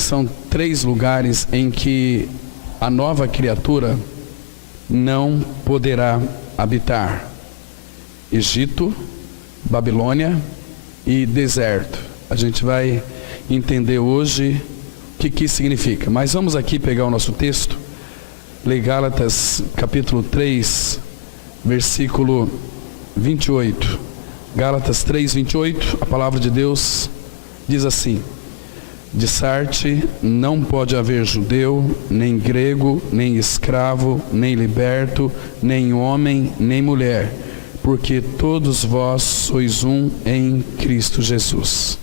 são 3 lugares em que a nova criatura não poderá habitar: Egito, Babilônia e deserto. A gente vai entender hoje o que isso significa. Mas vamos aqui pegar o nosso texto, ler Gálatas capítulo 3, versículo 28. Gálatas 3, 28, a palavra de Deus diz assim: de Sarte não pode haver judeu, nem grego, nem escravo, nem liberto, nem homem, nem mulher, porque todos vós sois um em Cristo Jesus.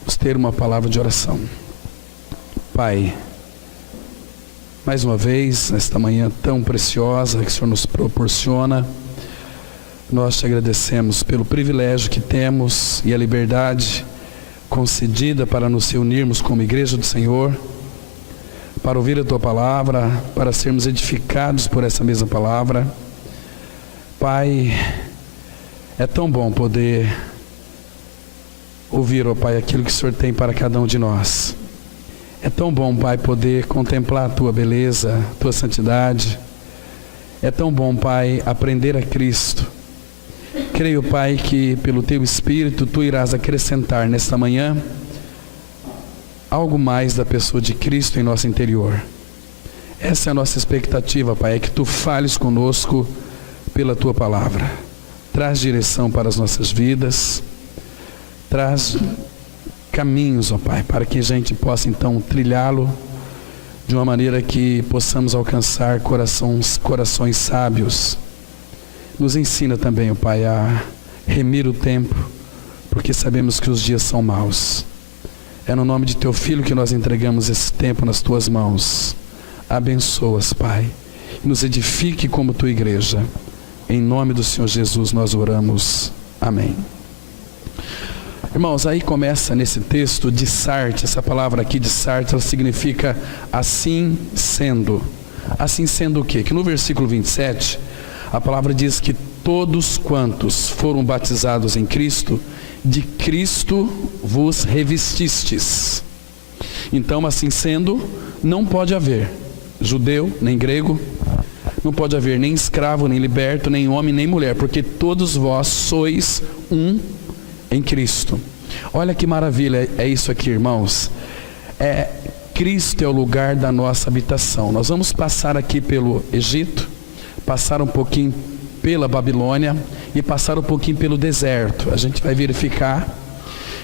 Vamos ter uma palavra de oração. Pai, mais uma vez, nesta manhã tão preciosa que o Senhor nos proporciona, nós te agradecemos pelo privilégio que temos e a liberdade concedida para nos reunirmos como igreja do Senhor, para ouvir a Tua palavra, para sermos edificados por essa mesma palavra. Pai, é tão bom poder ouvir, ó Pai, aquilo que o Senhor tem para cada um de nós. É tão bom, Pai, poder contemplar a Tua beleza, a Tua santidade. É tão bom, Pai, aprender a Cristo. Creio, Pai, que pelo Teu Espírito Tu irás acrescentar nesta manhã algo mais da pessoa de Cristo em nosso interior. Essa é a nossa expectativa, Pai, é que Tu fales conosco pela Tua palavra. Traz direção para as nossas vidas, traz caminhos, ó Pai, para que a gente possa então trilhá-lo de uma maneira que possamos alcançar corações sábios. Nos ensina também, ó Pai, a remir o tempo, porque sabemos que os dias são maus. É no nome de Teu Filho que nós entregamos esse tempo nas Tuas mãos. Abençoa-as, Pai, e nos edifique como Tua igreja. Em nome do Senhor Jesus nós oramos. Amém. Irmãos, aí começa nesse texto de Sarte. Essa palavra aqui de Sarte, ela significa assim sendo. Assim sendo o quê? Que no versículo 27, a palavra diz que todos quantos foram batizados em Cristo, de Cristo vos revestistes. Então, assim sendo, não pode haver judeu, nem grego, não pode haver nem escravo, nem liberto, nem homem, nem mulher, porque todos vós sois um em Cristo. Olha que maravilha é isso aqui, irmãos. Cristo é o lugar da nossa habitação. Nós vamos passar aqui pelo Egito, passar um pouquinho pela Babilônia e passar um pouquinho pelo deserto. A gente vai verificar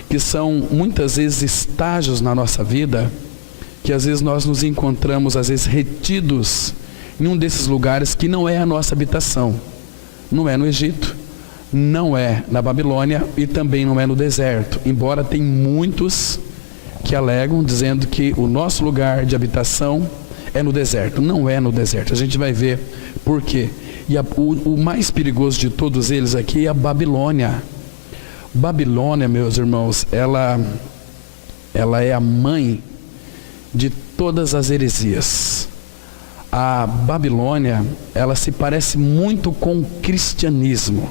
que são muitas vezes estágios na nossa vida que às vezes nós nos encontramos às vezes retidos em um desses lugares que não é a nossa habitação. Não é no Egito, não é na Babilônia e também não é no deserto, embora tem muitos que alegam dizendo que o nosso lugar de habitação é no deserto. Não é no deserto, a gente vai ver por quê. E o mais perigoso de todos eles aqui é a Babilônia. Babilônia, meus irmãos, ela é a mãe de todas as heresias. A Babilônia, ela se parece muito com o cristianismo.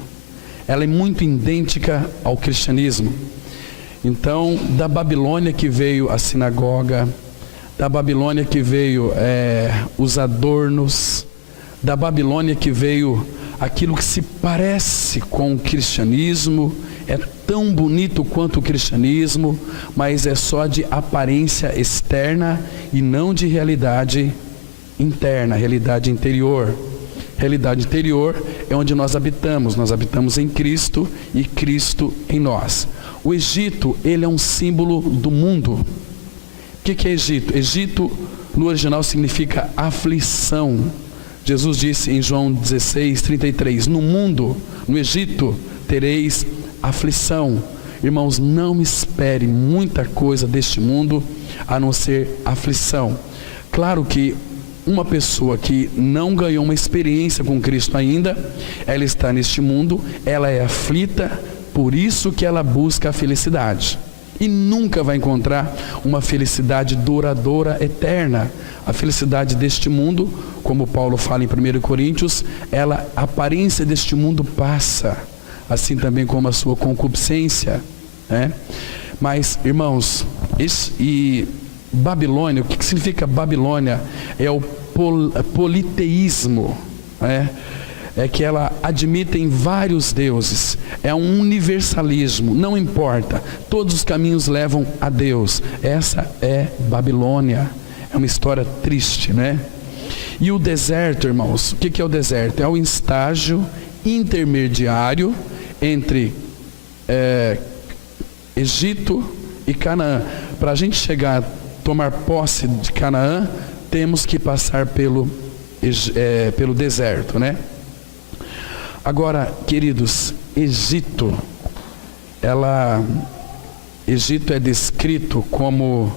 Ela é muito idêntica ao cristianismo. Então, da Babilônia que veio a sinagoga, da Babilônia que veio os adornos, da Babilônia que veio aquilo que se parece com o cristianismo, é tão bonito quanto o cristianismo, mas é só de aparência externa e não de realidade interna, realidade interior. Realidade interior é onde nós habitamos em Cristo e Cristo em nós. O Egito, ele é um símbolo do mundo. O que é Egito? Egito no original significa aflição. Jesus disse em João 16:33, no mundo, no Egito, tereis aflição. Irmãos, não espere muita coisa deste mundo a não ser aflição. Claro que uma pessoa que não ganhou uma experiência com Cristo ainda, ela está neste mundo, ela é aflita, por isso que ela busca a felicidade. E nunca vai encontrar uma felicidade duradoura, eterna. A felicidade deste mundo, como Paulo fala em 1 Coríntios, a aparência deste mundo passa, assim também como a sua concupiscência, né? Mas, irmãos, Babilônia, o que significa Babilônia? É o politeísmo, né? É que ela admite vários deuses, é um universalismo, não importa, todos os caminhos levam a Deus. Essa é Babilônia, é uma história triste, né? E o deserto, irmãos, o que é o deserto? É o estágio intermediário entre Egito e Canaã. Para a gente chegar a tomar posse de Canaã, temos que passar pelo deserto, né? Agora, queridos, Egito é descrito como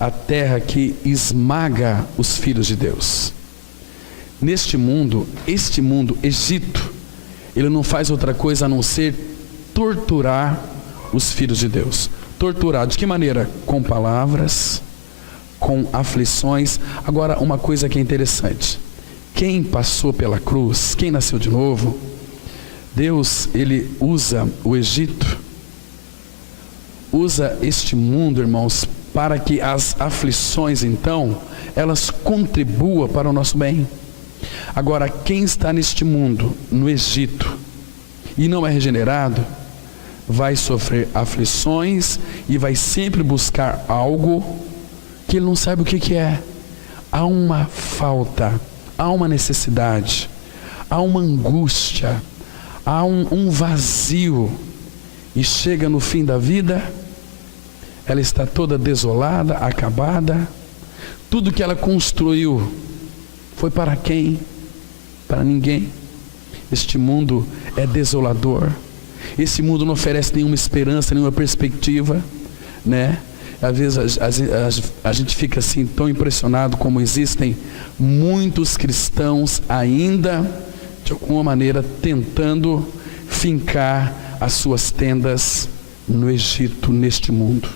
a terra que esmaga os filhos de Deus. Este mundo, Egito, ele não faz outra coisa a não ser torturar os filhos de Deus. Torturar, de que maneira? Com palavras, com aflições. Agora, uma coisa que é interessante. Quem passou pela cruz, quem nasceu de novo, Deus, ele usa o Egito, usa este mundo, irmãos, para que as aflições, então, elas contribuam para o nosso bem. Agora, quem está neste mundo, no Egito, e não é regenerado, vai sofrer aflições e vai sempre buscar algo que ele não sabe o que é. Há uma falta, há uma necessidade, há uma angústia, há um vazio, e chega no fim da vida, ela está toda desolada, acabada, tudo que ela construiu foi para quem? Para ninguém. Este mundo é desolador, esse mundo não oferece nenhuma esperança, nenhuma perspectiva, né? Às vezes a gente fica assim tão impressionado como existem muitos cristãos ainda, de alguma maneira, tentando fincar as suas tendas no Egito, neste mundo.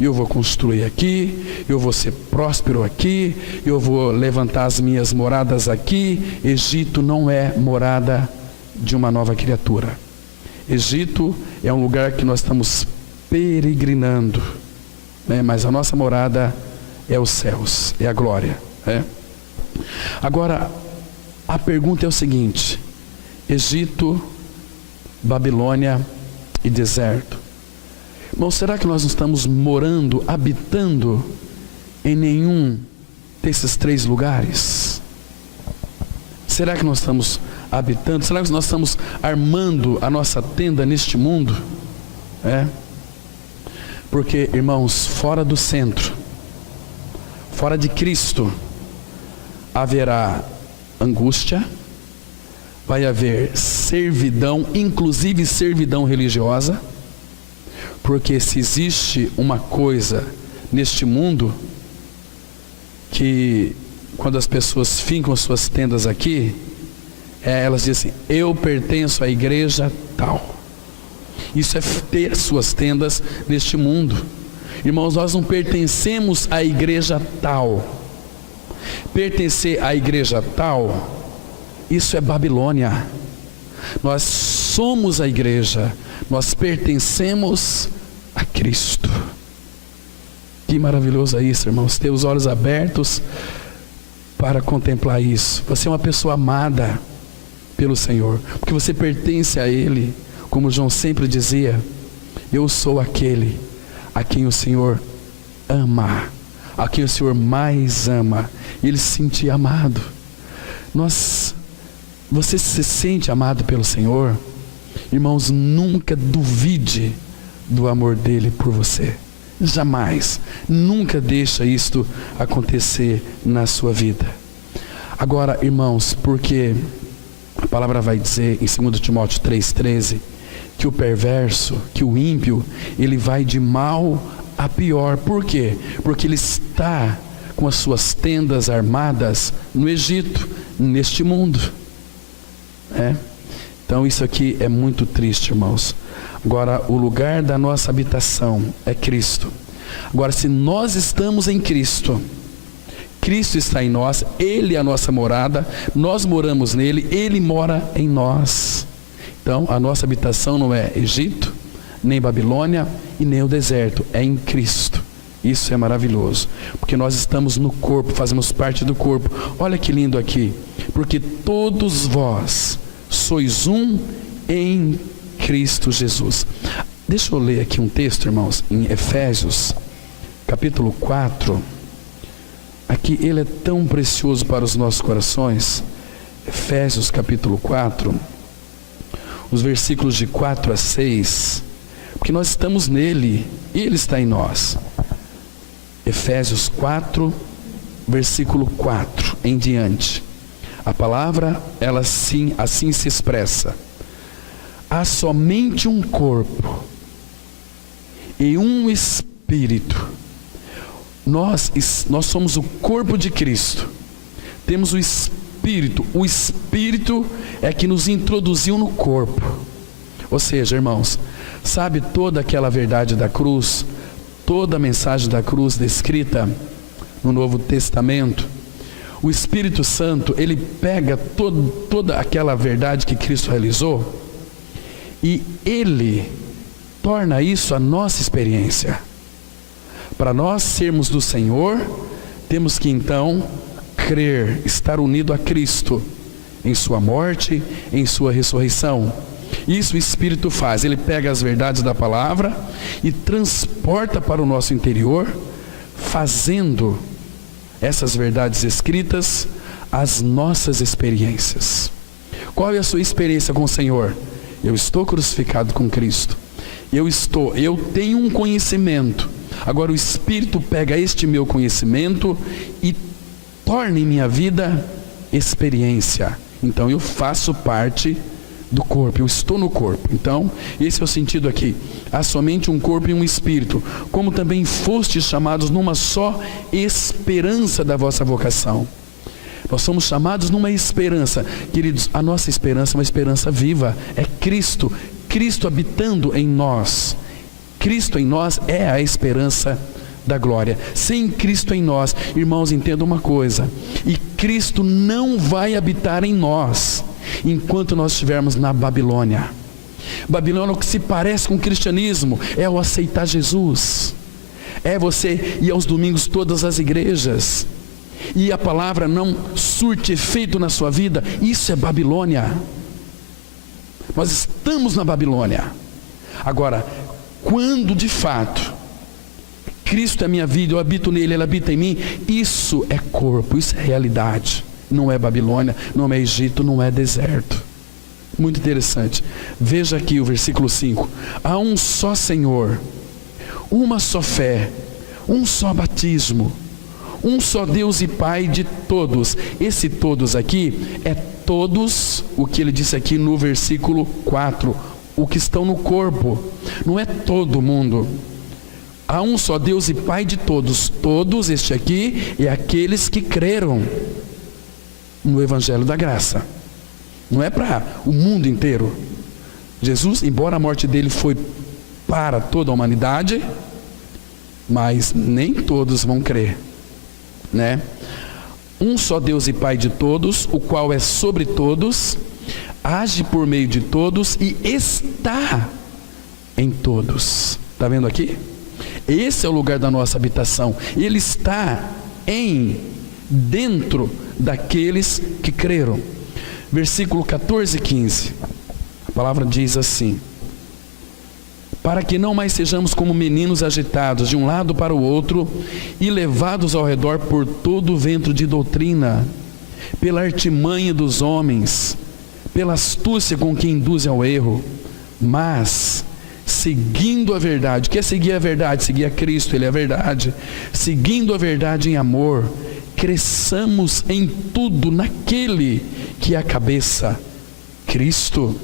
Eu vou construir aqui, eu vou ser próspero aqui, eu vou levantar as minhas moradas aqui. Egito não é morada de uma nova criatura. Egito é um lugar que nós estamos peregrinando, né? Mas a nossa morada é os céus, é a glória, né? Agora, a pergunta é o seguinte: Egito, Babilônia e deserto. Irmão, será que nós não estamos morando, habitando em nenhum desses três lugares? Será que nós estamos habitando? Será que nós estamos armando a nossa tenda neste mundo? Porque, irmãos, fora do centro, fora de Cristo, haverá angústia, vai haver servidão, inclusive servidão religiosa, porque se existe uma coisa neste mundo, que quando as pessoas fincam suas tendas aqui, elas dizem, eu pertenço à igreja tal. Isso é ter suas tendas neste mundo. Irmãos, nós não pertencemos à igreja tal. Pertencer à igreja tal, isso é Babilônia. Nós somos a igreja, nós pertencemos a Cristo. Que maravilhoso é isso, irmãos, ter os olhos abertos para contemplar isso. Você é uma pessoa amada pelo Senhor, porque você pertence a Ele. Como João sempre dizia, eu sou aquele a quem o Senhor ama, a quem o Senhor mais ama. E ele se sentia amado. Você se sente amado pelo Senhor? Irmãos, nunca duvide do amor dele por você. Jamais. Nunca deixa isto acontecer na sua vida. Agora, irmãos, porque a palavra vai dizer em 2 Timóteo 3,13 que o perverso, que o ímpio, ele vai de mal a pior. Por quê? Porque ele está com as suas tendas armadas no Egito, neste mundo. Então isso aqui é muito triste, irmãos. Agora, o lugar da nossa habitação é Cristo. Agora, se nós estamos em Cristo, Cristo está em nós, Ele é a nossa morada, nós moramos nele, Ele mora em nós. Então, a nossa habitação não é Egito, nem Babilônia e nem o deserto, é em Cristo. Isso é maravilhoso, porque nós estamos no corpo, fazemos parte do corpo. Olha que lindo aqui, porque todos vós sois um em Cristo Jesus. Deixa eu ler aqui um texto, irmãos, em Efésios, capítulo 4. Aqui ele é tão precioso para os nossos corações. Efésios, capítulo 4, os versículos de 4 a 6, porque nós estamos nele, ele está em nós. Efésios 4, versículo 4 em diante. A palavra, ela assim se expressa: há somente um corpo e um espírito. Nós somos o corpo de Cristo. Temos o Espírito. O Espírito é que nos introduziu no corpo. Ou seja, irmãos, sabe toda aquela verdade da cruz, toda a mensagem da cruz descrita no Novo Testamento? O Espírito Santo, ele pega toda aquela verdade que Cristo realizou e ele torna isso a nossa experiência. Para nós sermos do Senhor, temos que então crer, estar unido a Cristo em sua morte, em sua ressurreição. Isso o Espírito faz. Ele pega as verdades da palavra e transporta para o nosso interior, fazendo essas verdades escritas as nossas experiências. Qual é a sua experiência com o Senhor? Eu estou crucificado com Cristo. Eu tenho um conhecimento. Agora o Espírito pega este meu conhecimento e torna em minha vida experiência. Então eu faço parte do corpo, eu estou no corpo. Então esse é o sentido aqui: há somente um corpo e um espírito, como também fostes chamados numa só esperança da vossa vocação. Nós somos chamados numa esperança, queridos. A nossa esperança é uma esperança viva, é Cristo, Cristo habitando em nós. Cristo em nós é a esperança da glória. Sem Cristo em nós, irmãos, entendam uma coisa: e Cristo não vai habitar em nós enquanto nós estivermos na Babilônia. Babilônia, o que se parece com o cristianismo, é o aceitar Jesus, é você ir aos domingos todas as igrejas, e a palavra não surte efeito na sua vida. Isso é Babilônia. Nós estamos na Babilônia. Agora, quando de fato Cristo é minha vida, eu habito nele, ele habita em mim, isso é corpo, isso é realidade. Não é Babilônia, não é Egito, não é deserto. Muito interessante. Veja aqui o versículo 5. Há um só Senhor, uma só fé, um só batismo, um só Deus e Pai de todos. Esse todos aqui é todos, o que ele disse aqui no versículo 4, o que estão no corpo. Não é todo mundo. Há um só Deus e Pai de todos. Todos, este aqui, é aqueles que creram no Evangelho da Graça. Não é para o mundo inteiro. Jesus, embora a morte dele foi para toda a humanidade, mas nem todos vão crer, né? Um só Deus e Pai de todos, o qual é sobre todos, age por meio de todos e está em todos. Está vendo aqui? Esse é o lugar da nossa habitação. Ele está dentro daqueles que creram. Versículo 14 e 15. A palavra diz assim: para que não mais sejamos como meninos agitados de um lado para o outro e levados ao redor por todo o vento de doutrina, pela artimanha dos homens, pela astúcia com que induzem ao erro, mas seguindo a verdade. O que é seguir a verdade? Seguir a Cristo, Ele é a verdade. Seguindo a verdade em amor, cresçamos em tudo naquele que é a cabeça, Cristo,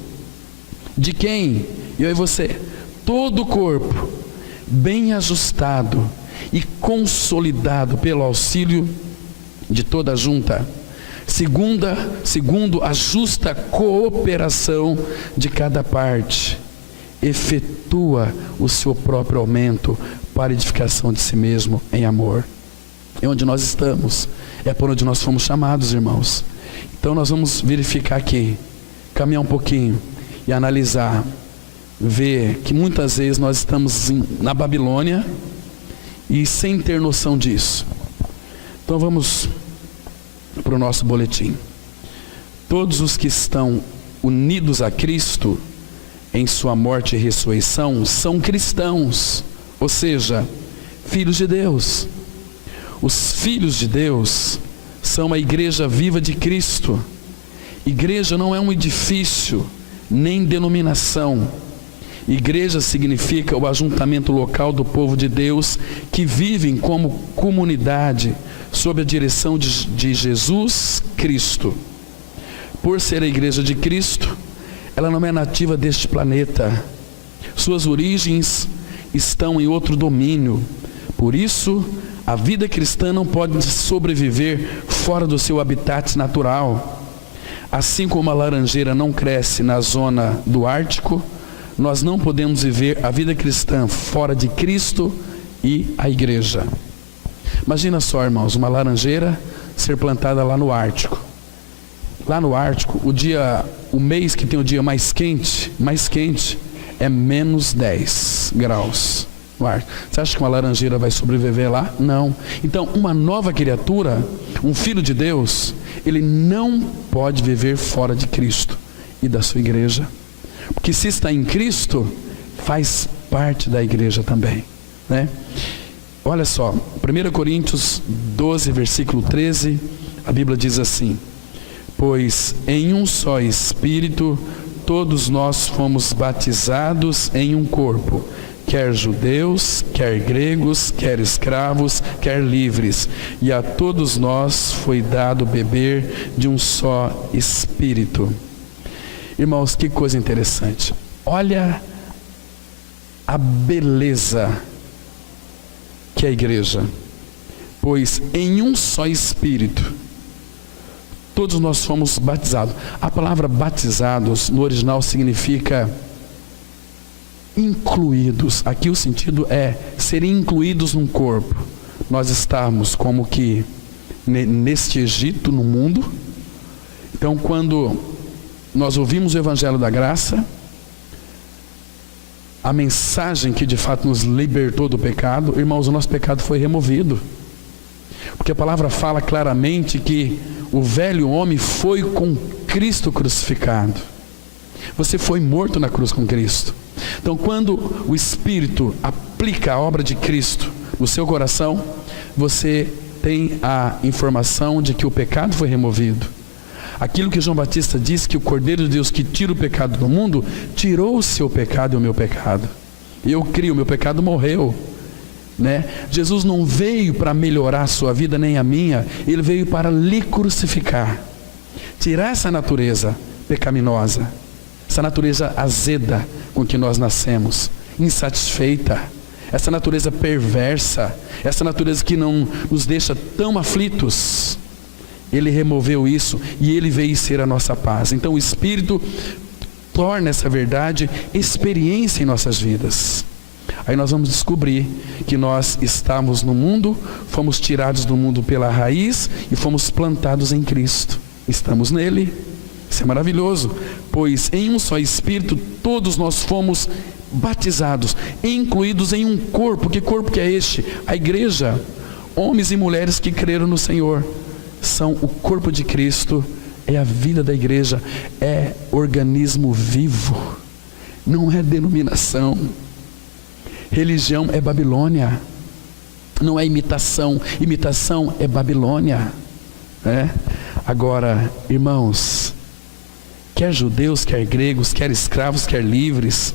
de quem? Eu e você, todo o corpo, bem ajustado e consolidado pelo auxílio de toda a junta, segundo a justa cooperação de cada parte, efetua o seu próprio aumento para a edificação de si mesmo em amor. É onde nós estamos, é por onde nós fomos chamados, irmãos. Então nós vamos verificar aqui, caminhar um pouquinho e analisar, ver que muitas vezes nós estamos na Babilônia e sem ter noção disso. Então vamos para o nosso boletim. Todos os que estão unidos a Cristo em sua morte e ressurreição são cristãos, ou seja, filhos de Deus. Os filhos de Deus são a igreja viva de Cristo. Igreja não é um edifício, nem denominação. Igreja significa o ajuntamento local do povo de Deus que vivem como comunidade sob a direção de Jesus Cristo. Por ser a igreja de Cristo, ela não é nativa deste planeta. Suas origens estão em outro domínio. Por isso, a vida cristã não pode sobreviver fora do seu habitat natural. Assim como a laranjeira não cresce na zona do Ártico, nós não podemos viver a vida cristã fora de Cristo e a igreja. Imagina só, irmãos, uma laranjeira ser plantada lá no Ártico. Lá no Ártico, o mês que tem o dia mais quente é menos 10 graus. Você acha que uma laranjeira vai sobreviver lá? Não. Então, uma nova criatura, um filho de Deus, ele não pode viver fora de Cristo e da sua igreja. Porque se está em Cristo, faz parte da igreja também, né? Olha só, 1 Coríntios 12, versículo 13, a Bíblia diz assim: pois em um só Espírito todos nós fomos batizados em um corpo, quer judeus, quer gregos, quer escravos, quer livres, e a todos nós foi dado beber de um só Espírito. Irmãos, que coisa interessante. Olha a beleza que é a igreja. Pois em um só Espírito todos nós fomos batizados. A palavra batizados no original significa incluídos. Aqui o sentido é serem incluídos num corpo. Nós estamos como que neste Egito, no mundo. Então, quando nós ouvimos o Evangelho da Graça, a mensagem que de fato nos libertou do pecado, irmãos, o nosso pecado foi removido. Porque a palavra fala claramente que o velho homem foi com Cristo crucificado. Você foi morto na cruz com Cristo. Então, quando o Espírito aplica a obra de Cristo no seu coração, você tem a informação de que o pecado foi removido. Aquilo que João Batista disse, que o Cordeiro de Deus que tira o pecado do mundo, tirou o seu pecado e o meu pecado. Eu creio, o meu pecado morreu, né? Jesus não veio para melhorar a sua vida nem a minha, ele veio para lhe crucificar, tirar essa natureza pecaminosa, essa natureza azeda com que nós nascemos, insatisfeita, essa natureza perversa, essa natureza que não nos deixa tão aflitos. Ele removeu isso e ele veio ser a nossa paz. Então o Espírito torna essa verdade experiência em nossas vidas. Aí nós vamos descobrir que nós estávamos no mundo, fomos tirados do mundo pela raiz e fomos plantados em Cristo. Estamos nele. Isso é maravilhoso. Pois em um só Espírito todos nós fomos batizados, incluídos em um corpo. Que corpo que é este? A igreja. Homens e mulheres que creram no Senhor são o corpo de Cristo, é a vida da igreja, é organismo vivo, não é denominação. Religião é Babilônia, não é imitação, imitação é Babilônia, né? Agora, irmãos, quer judeus, quer gregos, quer escravos, quer livres.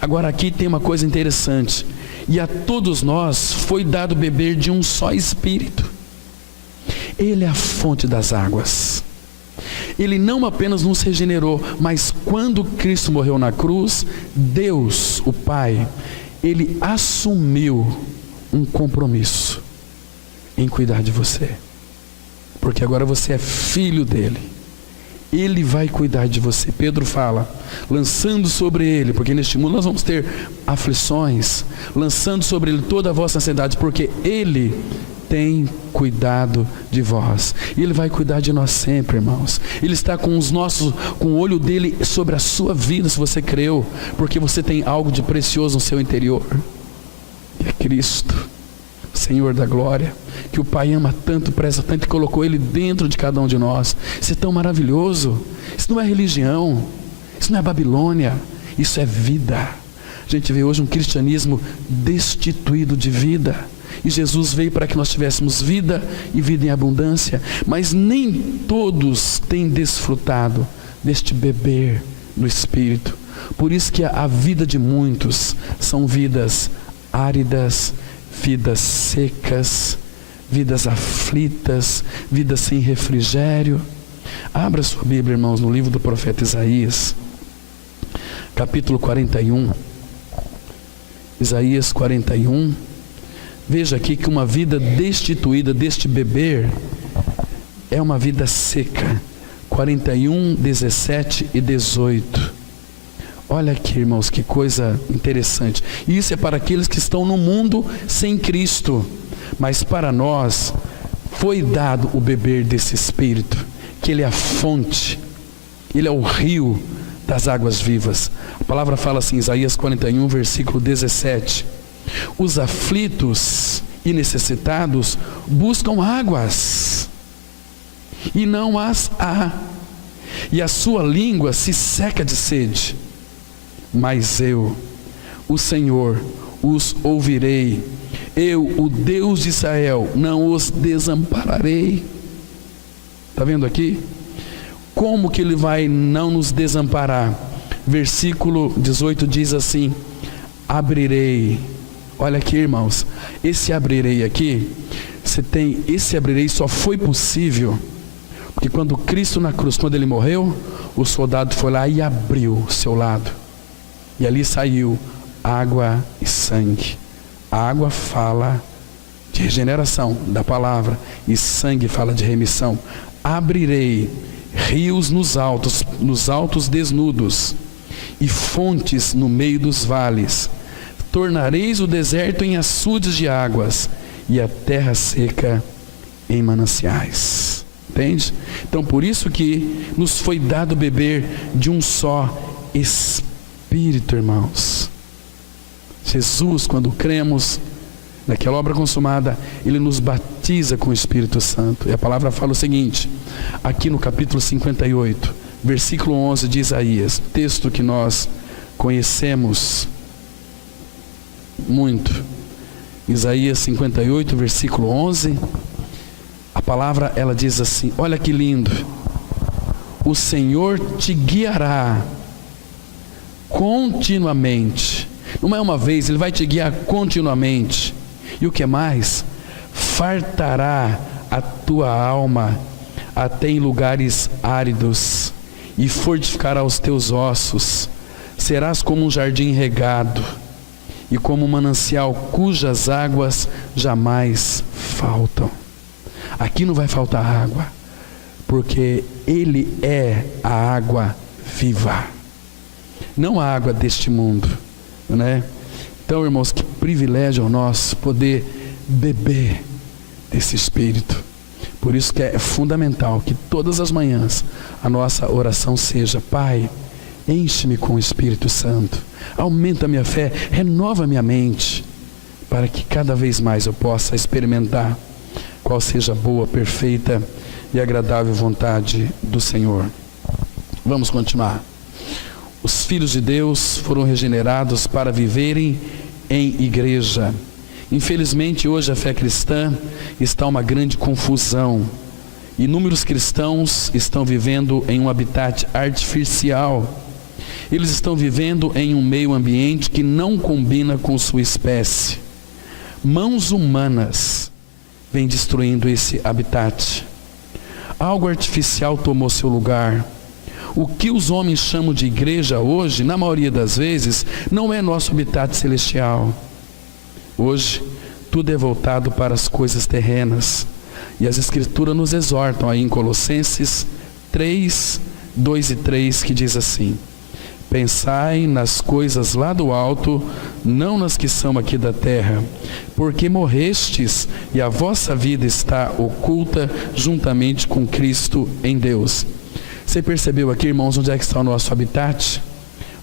Agora aqui tem uma coisa interessante: e a todos nós foi dado beber de um só Espírito. Ele é a fonte das águas. Ele não apenas nos regenerou, mas quando Cristo morreu na cruz, Deus, o Pai, Ele assumiu um compromisso em cuidar de você. Porque agora você é filho dele. Ele vai cuidar de você. Pedro fala, lançando sobre ele, porque neste mundo nós vamos ter aflições, lançando sobre ele toda a vossa ansiedade, porque ele tem cuidado de vós. E ele vai cuidar de nós sempre, irmãos. Ele está com o olho dele sobre a sua vida, se você creu, porque você tem algo de precioso no seu interior, que é Cristo. Senhor da glória, que o Pai ama tanto, preza tanto e colocou Ele dentro de cada um de nós. Isso é tão maravilhoso. Isso não é religião, isso não é Babilônia, isso é vida. A gente vê hoje um cristianismo destituído de vida, e Jesus veio para que nós tivéssemos vida e vida em abundância, mas nem todos têm desfrutado deste beber no Espírito. Por isso que a vida de muitos são vidas áridas, vidas secas, vidas aflitas, vidas sem refrigério. Abra sua Bíblia, irmãos, no livro do profeta Isaías, capítulo 41. Isaías 41. Veja aqui que uma vida destituída deste beber é uma vida seca. 41, 17 e 18. Olha aqui, irmãos, que coisa interessante. Isso é para aqueles que estão no mundo sem Cristo, mas para nós foi dado o beber desse Espírito, que Ele é a fonte, Ele é o rio das águas vivas. A palavra fala assim, Isaías 41, versículo 17: os aflitos e necessitados buscam águas, e não as há, e a sua língua se seca de sede. Mas eu, o Senhor, os ouvirei. Eu, o Deus de Israel, não os desampararei. Está vendo aqui? Como que Ele vai não nos desamparar? Versículo 18 diz assim: abrirei. Olha aqui, irmãos, esse abrirei aqui, esse abrirei só foi possível porque quando Cristo na cruz, quando Ele morreu, o soldado foi lá e abriu o seu lado, e ali saiu água e sangue. A água fala de regeneração da palavra, e sangue fala de remissão. Abrirei rios nos altos desnudos, e fontes no meio dos vales. Tornareis o deserto em açudes de águas, e a terra seca em mananciais. Entende? Então por isso que nos foi dado beber de um só Espírito, irmãos. Jesus, quando cremos naquela obra consumada, Ele nos batiza com o Espírito Santo. E a palavra fala o seguinte, aqui no capítulo 58, versículo 11 de Isaías, texto que nós conhecemos muito. Isaías 58, versículo 11, a palavra ela diz assim, olha que lindo: o Senhor te guiará continuamente. Não é uma vez, Ele vai te guiar continuamente. E o que mais? Fartará a tua alma até em lugares áridos, e fortificará os teus ossos. Serás como um jardim regado, e como um manancial cujas águas jamais faltam. Aqui não vai faltar água, porque Ele é a água viva, não a água deste mundo, né? Então, irmãos, que privilégio ao nosso poder beber desse Espírito. Por isso que é fundamental que todas as manhãs a nossa oração seja: Pai, enche-me com o Espírito Santo, aumenta a minha fé, renova a minha mente, para que cada vez mais eu possa experimentar qual seja a boa, perfeita e agradável vontade do Senhor. Vamos continuar. Os filhos de Deus foram regenerados para viverem em igreja. Infelizmente, hoje a fé cristã está uma grande confusão. Inúmeros cristãos estão vivendo em um habitat artificial. Eles estão vivendo em um meio ambiente que não combina com sua espécie. Mãos humanas vêm destruindo esse habitat. Algo artificial tomou seu lugar. O que os homens chamam de igreja hoje, na maioria das vezes, não é nosso habitat celestial. Hoje, tudo é voltado para as coisas terrenas. E as Escrituras nos exortam aí em Colossenses 3, 2 e 3, que diz assim: pensai nas coisas lá do alto, não nas que são aqui da terra, porque morrestes e a vossa vida está oculta juntamente com Cristo em Deus. Você percebeu aqui, irmãos, onde é que está o nosso habitat?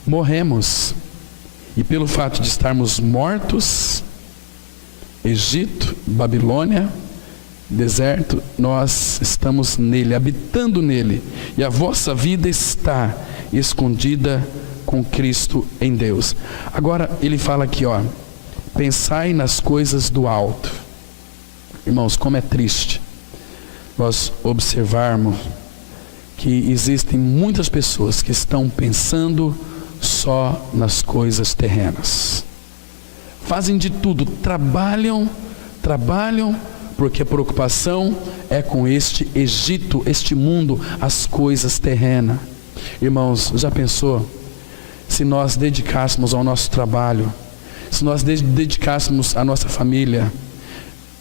Morremos. E pelo fato de estarmos mortos, Egito, Babilônia, deserto, nós estamos nele, habitando nele, e a vossa vida está escondida com Cristo em Deus. Agora ele fala aqui, ó, pensai nas coisas do alto. Irmãos, como é triste nós observarmos que existem muitas pessoas que estão pensando só nas coisas terrenas. Fazem de tudo, trabalham, porque a preocupação é com este Egito, este mundo, as coisas terrenas. Irmãos, já pensou se nós dedicássemos ao nosso trabalho, se nós dedicássemos à nossa família,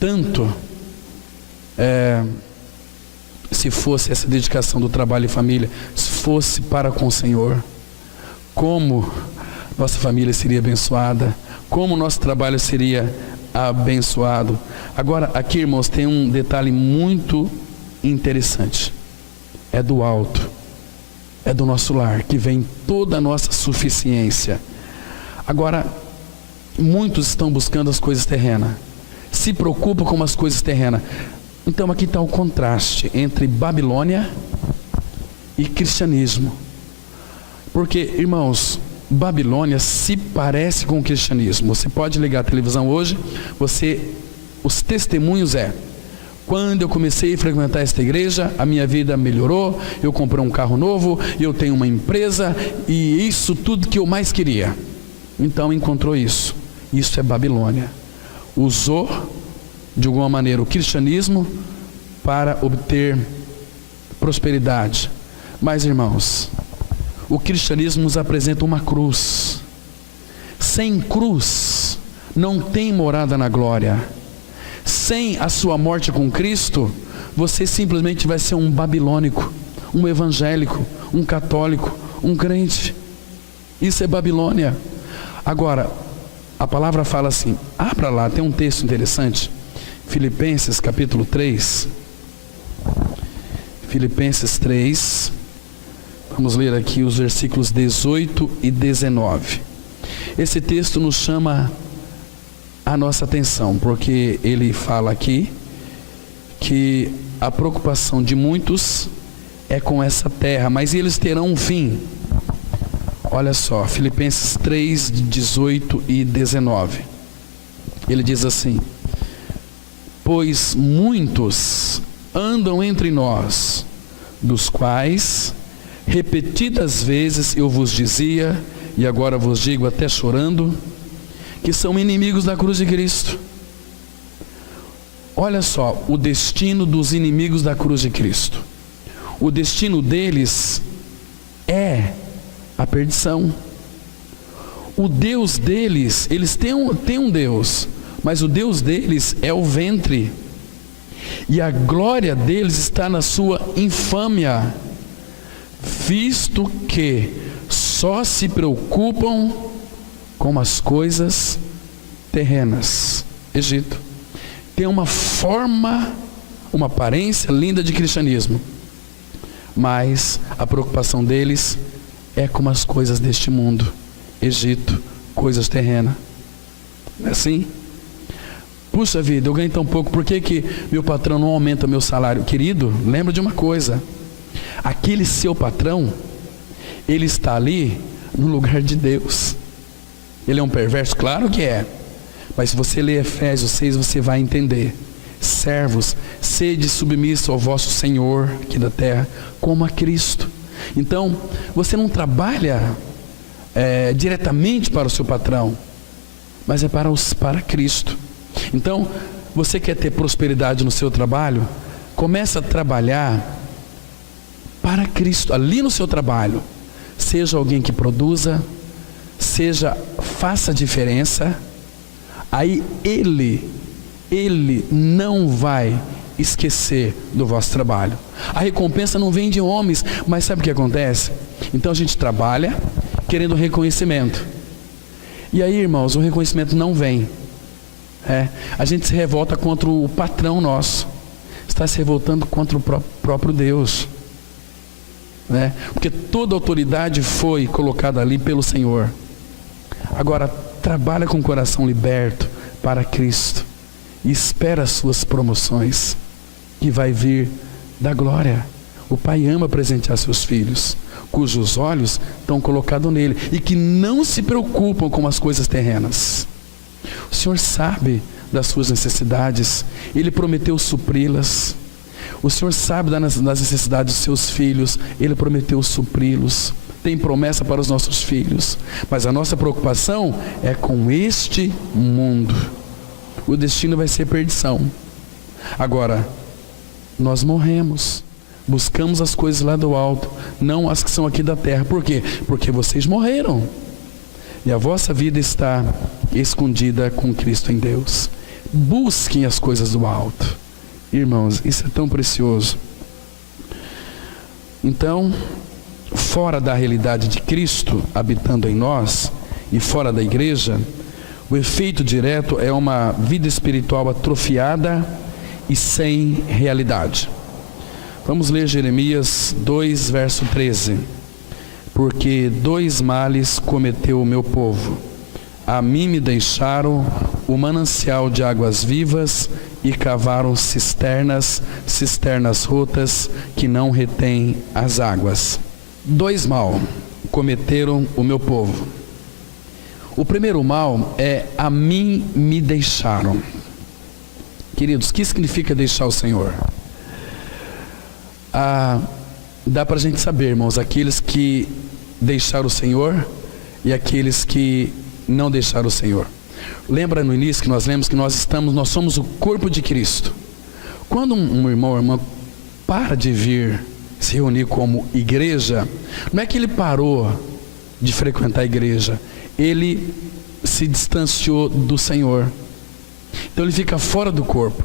tanto se fosse essa dedicação do trabalho e família, se fosse para com o Senhor, como nossa família seria abençoada, como nosso trabalho seria abençoado. Agora, aqui, irmãos, tem um detalhe muito interessante. É do alto, é do nosso lar que vem toda a nossa suficiência. Agora, muitos estão buscando as coisas terrenas, se preocupam com as coisas terrenas. Então aqui está o contraste entre Babilônia e cristianismo. Porque, irmãos, Babilônia se parece com o cristianismo. Você pode ligar a televisão hoje, os testemunhos quando eu comecei a frequentar esta igreja, a minha vida melhorou, eu comprei um carro novo, eu tenho uma empresa, e isso tudo que eu mais queria. Então encontrou isso. Isso é Babilônia. Usou de alguma maneira o cristianismo para obter prosperidade. Mas, irmãos, o cristianismo nos apresenta uma cruz. Sem cruz não tem morada na glória. Sem a sua morte com Cristo, você simplesmente vai ser um babilônico, um evangélico, um católico, um crente. Isso é Babilônia. Agora, a palavra fala assim, abra lá, tem um texto interessante, Filipenses capítulo 3, Filipenses 3, vamos ler aqui os versículos 18 e 19. Esse texto nos chama a nossa atenção, porque ele fala aqui que a preocupação de muitos é com essa terra, mas eles terão um fim. Olha só, Filipenses 3, 18 e 19. Ele diz assim: pois muitos andam entre nós, dos quais repetidas vezes eu vos dizia, e agora vos digo até chorando, que são inimigos da cruz de Cristo. Olha só, o destino dos inimigos da cruz de Cristo. O destino deles é a perdição. O Deus deles, eles têm um Deus, mas o Deus deles é o ventre. E a glória deles está na sua infâmia, visto que só se preocupam com as coisas terrenas. Egito tem uma forma, uma aparência linda de cristianismo, mas a preocupação deles é com as coisas deste mundo. Egito, coisas terrenas. Não é assim? Puxa vida, eu ganho tão pouco, por que meu patrão não aumenta meu salário? Querido, lembra de uma coisa, aquele seu patrão, ele está ali no lugar de Deus. Ele é um perverso? Claro que é. Mas se você ler Efésios 6, você vai entender. Servos, sede submisso ao vosso Senhor aqui da terra, como a Cristo. Então, você não trabalha diretamente para o seu patrão, mas é para Cristo. Então, você quer ter prosperidade no seu trabalho? Começa a trabalhar para Cristo, ali no seu trabalho. Seja alguém que produza, faça diferença. Aí Ele não vai esquecer do vosso trabalho. A recompensa não vem de homens, mas sabe o que acontece? Então a gente trabalha querendo reconhecimento. E aí, irmãos, o reconhecimento não vem. A gente se revolta contra o patrão nosso. Está se revoltando contra o próprio Deus. Porque toda autoridade foi colocada ali pelo Senhor. Agora, trabalha com o coração liberto para Cristo. e espera as suas promoções, que vai vir da glória. O Pai ama presentear seus filhos, cujos olhos estão colocados nele, e que não se preocupam com as coisas terrenas. O Senhor sabe das suas necessidades, Ele prometeu supri-las. O Senhor sabe das necessidades dos seus filhos, Ele prometeu supri-los. Tem promessa para os nossos filhos, mas a nossa preocupação é com este mundo. O destino vai ser perdição. Agora, nós morremos, buscamos as coisas lá do alto, não as que são aqui da terra. Por quê? Porque vocês morreram e a vossa vida está escondida com Cristo em Deus. Busquem as coisas do alto. Irmãos, isso é tão precioso. Então, fora da realidade de Cristo habitando em nós e fora da igreja, o efeito direto é uma vida espiritual atrofiada e sem realidade. Vamos ler Jeremias 2, verso 13. Porque 2 males cometeu o meu povo. A mim me deixaram o manancial de águas vivas e cavaram cisternas rotas que não retêm as águas. 2 mal cometeram o meu povo. O primeiro mal é: a mim me deixaram. Queridos, o que significa deixar o Senhor? Dá para a gente saber, irmãos, aqueles que deixaram o Senhor e aqueles que não deixaram o Senhor. Lembra no início que nós lemos que nós somos o corpo de Cristo. Quando um irmão ou irmã para de vir se reunir como igreja, não é que ele parou de frequentar a igreja, ele se distanciou do Senhor. Então ele fica fora do corpo.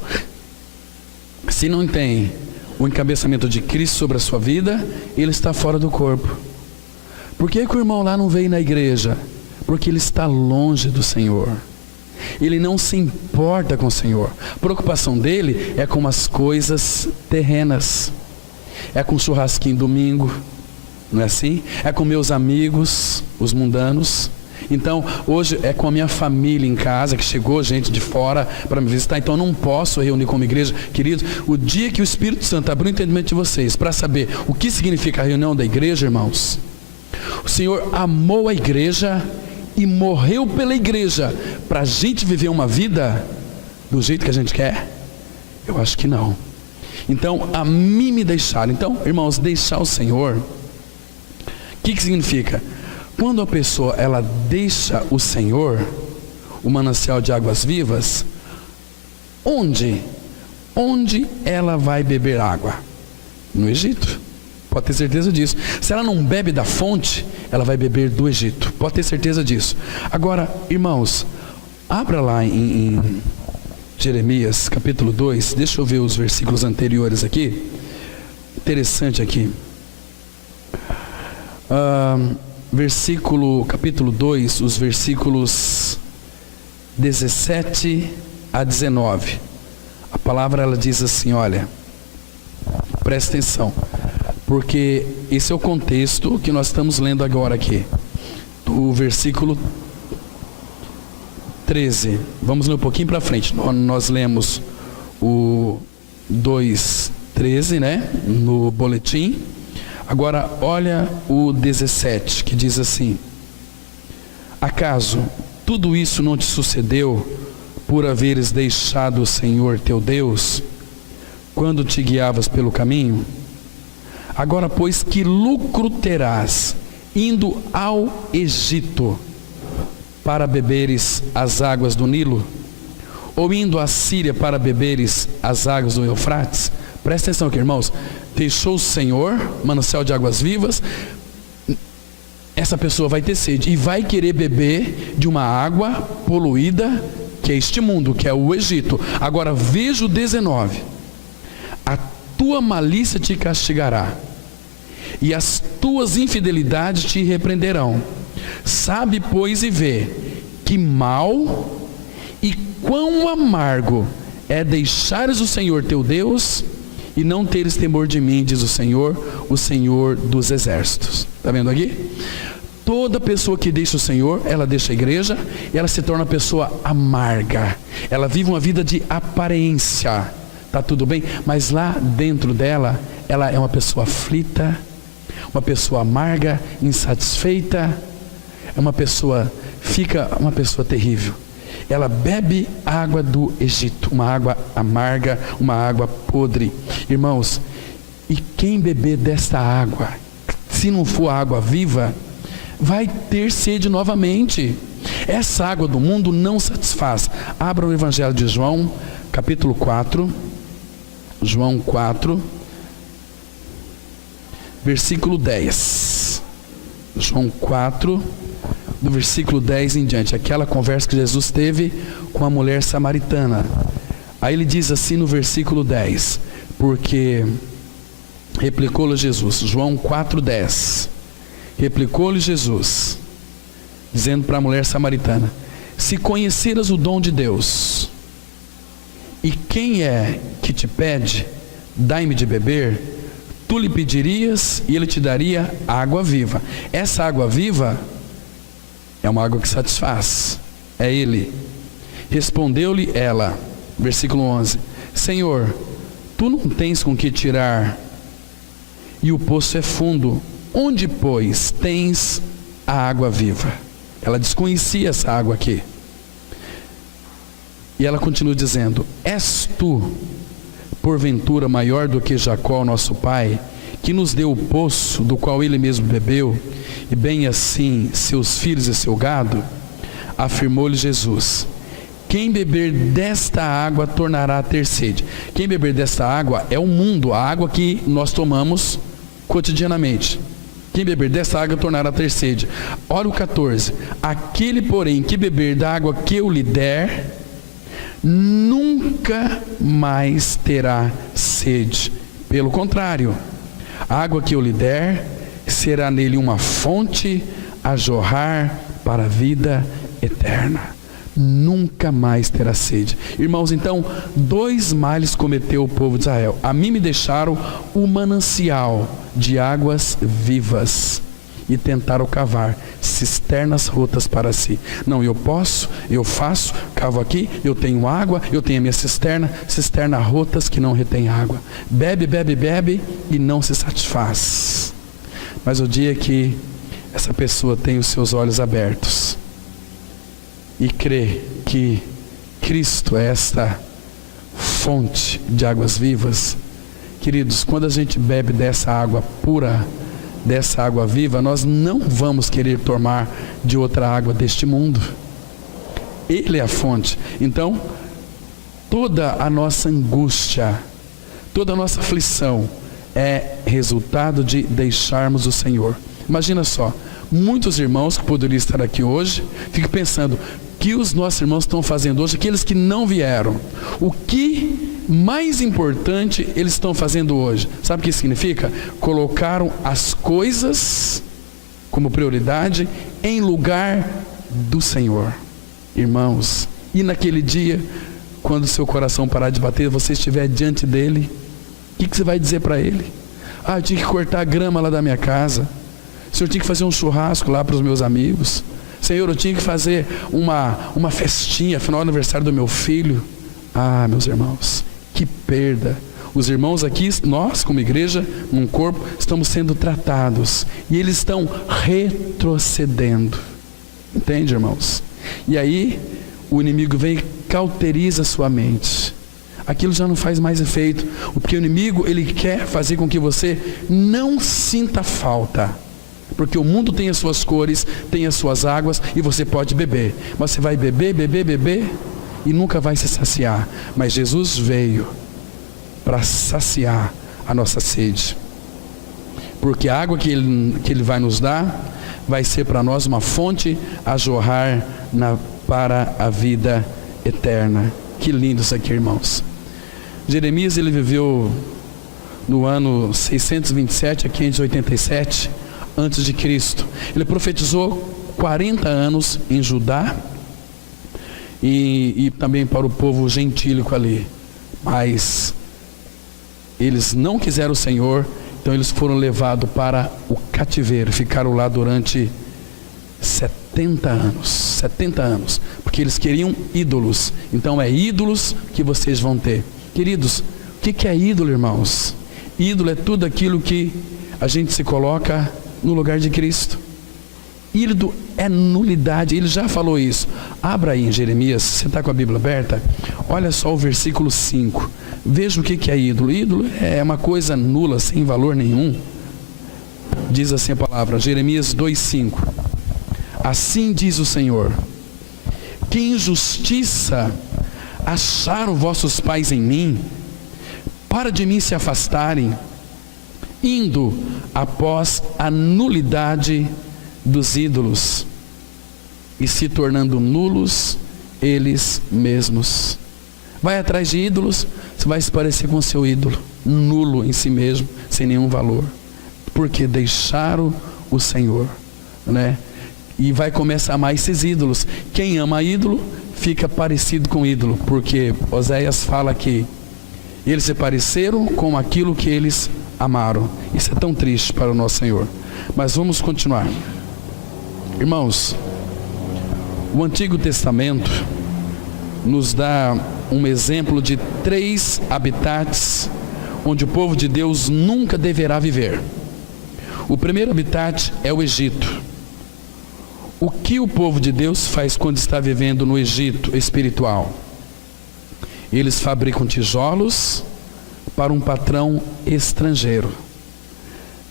Se não tem o encabeçamento de Cristo sobre a sua vida, ele está fora do corpo. Por que o irmão lá não veio na igreja? Porque ele está longe do Senhor. Ele não se importa com o Senhor. A preocupação dele é com as coisas terrenas. É com churrasquinho domingo, não é assim? É com meus amigos, os mundanos. Então, hoje é com a minha família em casa, que chegou gente de fora para me visitar, então eu não posso reunir como igreja. Queridos, o dia que o Espírito Santo abrir o entendimento de vocês para saber o que significa a reunião da igreja, irmãos, o Senhor amou a igreja e morreu pela igreja para a gente viver uma vida do jeito que a gente quer? Eu acho que não. Então, a mim me deixaram. Então, irmãos, deixar o Senhor, o que significa? Quando a pessoa ela deixa o Senhor, o manancial de águas vivas, onde ela vai beber água? No Egito. Pode ter certeza disso. Se ela não bebe da fonte, ela vai beber do Egito. Pode ter certeza disso. Agora, irmãos, abra lá em Jeremias capítulo 2. Deixa eu ver os versículos anteriores aqui. Interessante aqui. Capítulo 2, os versículos 17 a 19. A palavra ela diz assim, olha, presta atenção, porque esse é o contexto que nós estamos lendo agora aqui. Do versículo 13. Vamos ler um pouquinho para frente. Nós lemos o 2:13, né, no boletim. Agora olha o 17, que diz assim: acaso tudo isso não te sucedeu por haveres deixado o Senhor teu Deus, quando te guiavas pelo caminho? Agora, pois, que lucro terás indo ao Egito para beberes as águas do Nilo? Ou indo à Síria para beberes as águas do Eufrates? Presta atenção aqui, irmãos. Deixou o Senhor, manancial de águas vivas, essa pessoa vai ter sede e vai querer beber de uma água poluída, que é este mundo, que é o Egito. Agora veja o 19. A tua malícia te castigará, e as tuas infidelidades te repreenderão. Sabe, pois, e vê que mal e quão amargo é deixares o Senhor teu Deus e não teres temor de mim, diz o Senhor dos exércitos. Está vendo aqui? Toda pessoa que deixa o Senhor, ela deixa a igreja, e ela se torna uma pessoa amarga. Ela vive uma vida de aparência. Tá tudo bem? Mas lá dentro dela, ela é uma pessoa aflita, uma pessoa amarga, insatisfeita. É uma pessoa terrível. Ela bebe água do Egito, uma água amarga, uma água podre. Irmãos, e quem beber desta água, se não for água viva, vai ter sede novamente. Essa água do mundo não satisfaz. Abra o Evangelho de João, capítulo 4. João 4, versículo 10. João 4, do versículo 10 em diante. Aquela conversa que Jesus teve com a mulher samaritana. Aí ele diz assim no versículo 10. Porque replicou-lhe Jesus. João 4, 10. Replicou-lhe Jesus, dizendo para a mulher samaritana: se conheceras o dom de Deus, e quem é que te pede, dai-me de beber, tu lhe pedirias e ele te daria água viva. Essa água viva é uma água que satisfaz, é ele. Respondeu-lhe ela, versículo 11: Senhor, tu não tens com que tirar, e o poço é fundo. Onde, pois, tens a água viva? Ela desconhecia essa água aqui. E ela continua dizendo: és tu, porventura, maior do que Jacó, nosso pai, que nos deu o poço do qual ele mesmo bebeu, e bem assim seus filhos e seu gado? Afirmou-lhe Jesus: quem beber desta água tornará a ter sede. Quem beber desta água é o mundo, a água que nós tomamos cotidianamente. Quem beber dessa água tornará a ter sede. Olha o 14. Aquele, porém, que beber da água que eu lhe der, nunca mais terá sede. Pelo contrário, a água que eu lhe der será nele uma fonte a jorrar para a vida eterna. Nunca mais terá sede. Irmãos, então, 2 males cometeu o povo de Israel. A mim me deixaram o manancial de águas vivas e tentaram cavar cisternas rotas para si. Não, eu posso, eu faço, cavo aqui, eu tenho água, eu tenho a minha cisterna rotas que não retém água. Bebe, bebe, bebe e não se satisfaz. Mas o dia que essa pessoa tem os seus olhos abertos e crê que Cristo é esta fonte de águas vivas, queridos, quando a gente bebe dessa água pura, dessa água viva, nós não vamos querer tomar de outra água deste mundo. Ele é a fonte. Então, toda a nossa angústia, toda a nossa aflição é resultado de deixarmos o Senhor. Imagina só, muitos irmãos que poderiam estar aqui hoje, ficam pensando: que os nossos irmãos estão fazendo hoje, aqueles que não vieram, o que mais importante eles estão fazendo hoje? Sabe o que significa? Colocaram as coisas como prioridade em lugar do Senhor. Irmãos, e naquele dia, quando o seu coração parar de bater, você estiver diante dele, o que você vai dizer para ele? Eu tinha que cortar a grama lá da minha casa. O Senhor tinha que fazer um churrasco lá para os meus amigos. Senhor, eu tinha que fazer uma festinha, afinal, aniversário do meu filho. Meus irmãos, que perda. Os irmãos aqui, nós como igreja, num corpo, estamos sendo tratados. E eles estão retrocedendo. Entende, irmãos? E aí, o inimigo vem e cauteriza a sua mente. Aquilo já não faz mais efeito. Porque o inimigo, ele quer fazer com que você não sinta falta. Porque o mundo tem as suas cores, tem as suas águas, e você pode beber. Mas você vai beber, beber, beber, e nunca vai se saciar. Mas Jesus veio para saciar a nossa sede. Porque a água que ele vai nos dar, vai ser para nós uma fonte a jorrar para a vida eterna. Que lindo isso aqui, irmãos. Jeremias, ele viveu no ano 627 a 587 antes de Cristo. Ele profetizou 40 anos em Judá e também para o povo gentílico ali. Mas eles não quiseram o Senhor, então eles foram levados para o cativeiro, ficaram lá durante 70 anos. 70 anos. Porque eles queriam ídolos. Então é ídolos que vocês vão ter. Queridos, o que é ídolo, irmãos? Ídolo é tudo aquilo que a gente se coloca no lugar de Cristo. Ídolo é nulidade. Ele já falou isso. Abra aí em Jeremias, você está com a Bíblia aberta? Olha só o versículo 5. Veja o que é ídolo. Ídolo é uma coisa nula, sem valor nenhum. Diz assim a palavra, Jeremias 2,5. Assim diz o Senhor: que injustiça acharam vossos pais em mim, para de mim se afastarem, indo após a nulidade dos ídolos e se tornando nulos eles mesmos. Vai atrás de ídolos, você vai se parecer com o seu ídolo, nulo em si mesmo, sem nenhum valor, porque deixaram o Senhor, né? E vai começar a amar esses ídolos. Quem ama ídolo fica parecido com ídolo, porque Oséias fala que eles se pareceram com aquilo que eles amaram. Isso é tão triste para o nosso Senhor. Mas vamos continuar. Irmãos, o Antigo Testamento nos dá um exemplo de 3 habitats onde o povo de Deus nunca deverá viver. O primeiro habitat é o Egito. O que o povo de Deus faz quando está vivendo no Egito espiritual? Eles fabricam tijolos para um patrão estrangeiro.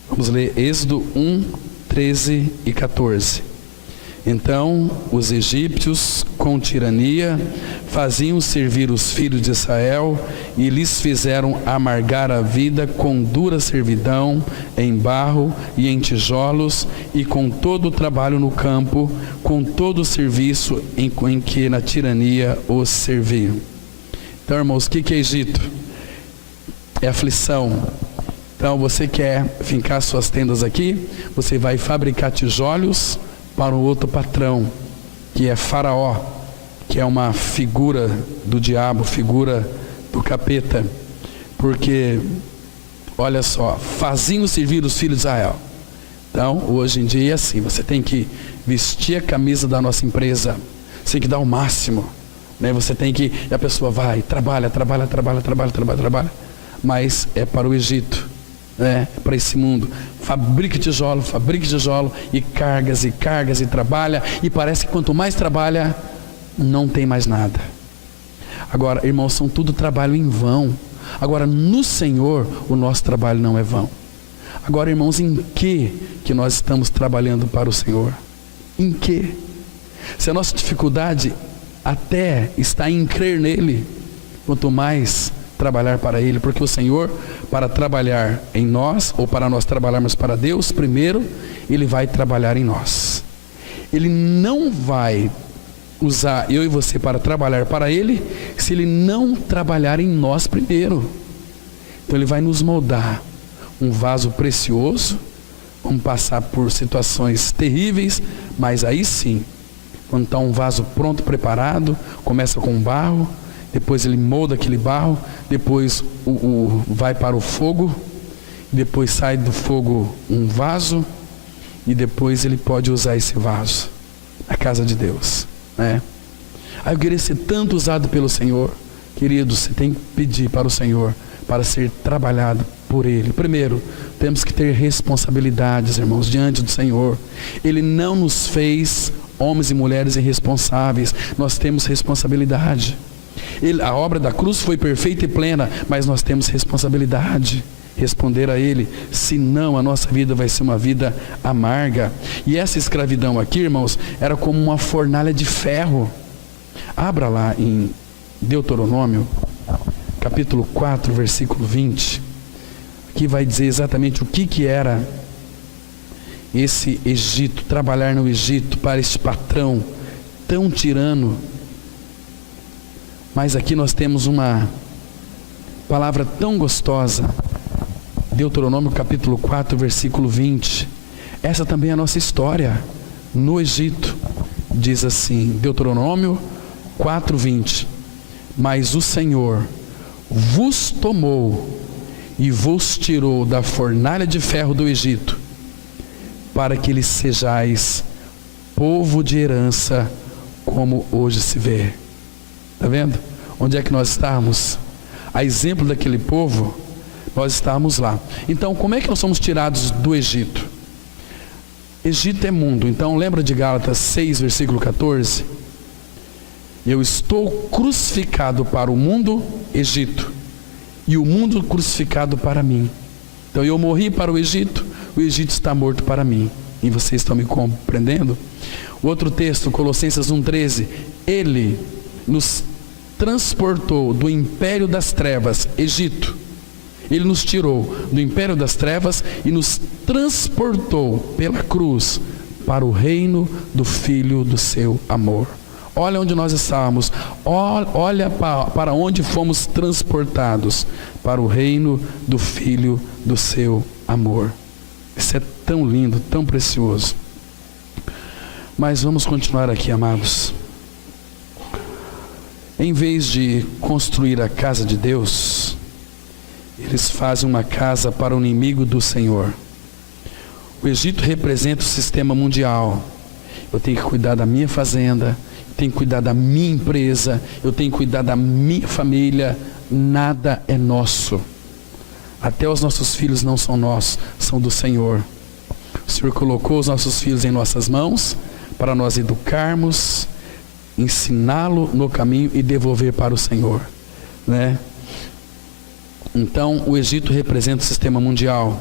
Vamos ler Êxodo 1, 13 e 14. Então os egípcios, com tirania, faziam servir os filhos de Israel e lhes fizeram amargar a vida com dura servidão, em barro e em tijolos, e com todo o trabalho no campo, com todo o serviço em que na tirania os serviam. Então, irmãos, o que é Egito? É aflição. Então, você quer fincar suas tendas aqui, você vai fabricar tijolos para um outro patrão, que é Faraó, que é uma figura do diabo, figura do capeta, porque, olha só, faziam servir os filhos de Israel. Então, hoje em dia é assim, você tem que vestir a camisa da nossa empresa, você tem que dar o máximo, né? Você tem que, e a pessoa vai, trabalha, mas é para o Egito, né? Para esse mundo, fabrica tijolo, e cargas, e trabalha, e parece que quanto mais trabalha, não tem mais nada. Agora, irmãos, são tudo trabalho em vão. Agora, no Senhor, o nosso trabalho não é vão. Agora, irmãos, em que nós estamos trabalhando para o Senhor? Em que? Se a nossa dificuldade até está em crer nele, quanto mais trabalhar para ele, porque o Senhor, para trabalhar em nós, ou para nós trabalharmos para Deus, primeiro, ele vai trabalhar em nós. Ele não vai usar eu e você para trabalhar para ele, se ele não trabalhar em nós primeiro. Então ele vai nos moldar um vaso precioso. Vamos passar por situações terríveis, mas aí sim, quando está um vaso pronto, preparado, começa com barro, depois ele molda aquele barro, depois vai para o fogo, depois sai do fogo um vaso, e depois ele pode usar esse vaso na casa de Deus, né? Aí eu queria ser tanto usado pelo Senhor. Querido, você tem que pedir para o Senhor para ser trabalhado por Ele. Primeiro, temos que ter responsabilidades, irmãos, diante do Senhor. Ele não nos fez homens e mulheres irresponsáveis. Nós temos responsabilidade. A obra da cruz foi perfeita e plena, mas nós temos responsabilidade. Responder a Ele, senão a nossa vida vai ser uma vida amarga. E essa escravidão aqui, irmãos, era como uma fornalha de ferro. Abra lá em Deuteronômio, capítulo 4, versículo 20. Aqui vai dizer exatamente o que era esse Egito, trabalhar no Egito para este patrão tão tirano. Mas aqui nós temos uma palavra tão gostosa. Deuteronômio capítulo 4, versículo 20. Essa também é a nossa história no Egito. Diz assim, Deuteronômio 4, 20. Mas o Senhor vos tomou e vos tirou da fornalha de ferro do Egito, para que lhes sejais povo de herança, como hoje se vê. Está vendo? Onde é que nós estamos? A exemplo daquele povo, nós estamos lá. Então, como é que nós somos tirados do Egito? Egito é mundo. Então, lembra de Gálatas 6, versículo 14? Eu estou crucificado para o mundo, Egito, e o mundo crucificado para mim. Então, eu morri para o Egito está morto para mim. E vocês estão me compreendendo? Outro texto, Colossenses 1,13. Ele nos transportou do império das trevas, Egito. Ele nos tirou do império das trevas e nos transportou pela cruz para o reino do Filho do seu amor. Olha onde nós estávamos, olha para onde fomos transportados, para o reino do Filho do seu amor. Isso é tão lindo, tão precioso. Mas vamos continuar aqui, amados. Em vez de construir a casa de Deus, eles fazem uma casa para o inimigo do Senhor. O Egito representa o sistema mundial. Eu tenho que cuidar da minha fazenda, eu tenho que cuidar da minha empresa, eu tenho que cuidar da minha família. Nada é nosso. Até os nossos filhos não são nossos, são do Senhor. O Senhor colocou os nossos filhos em nossas mãos para nós educarmos, ensiná-lo no caminho e devolver para o Senhor, né? Então, o Egito representa o sistema mundial.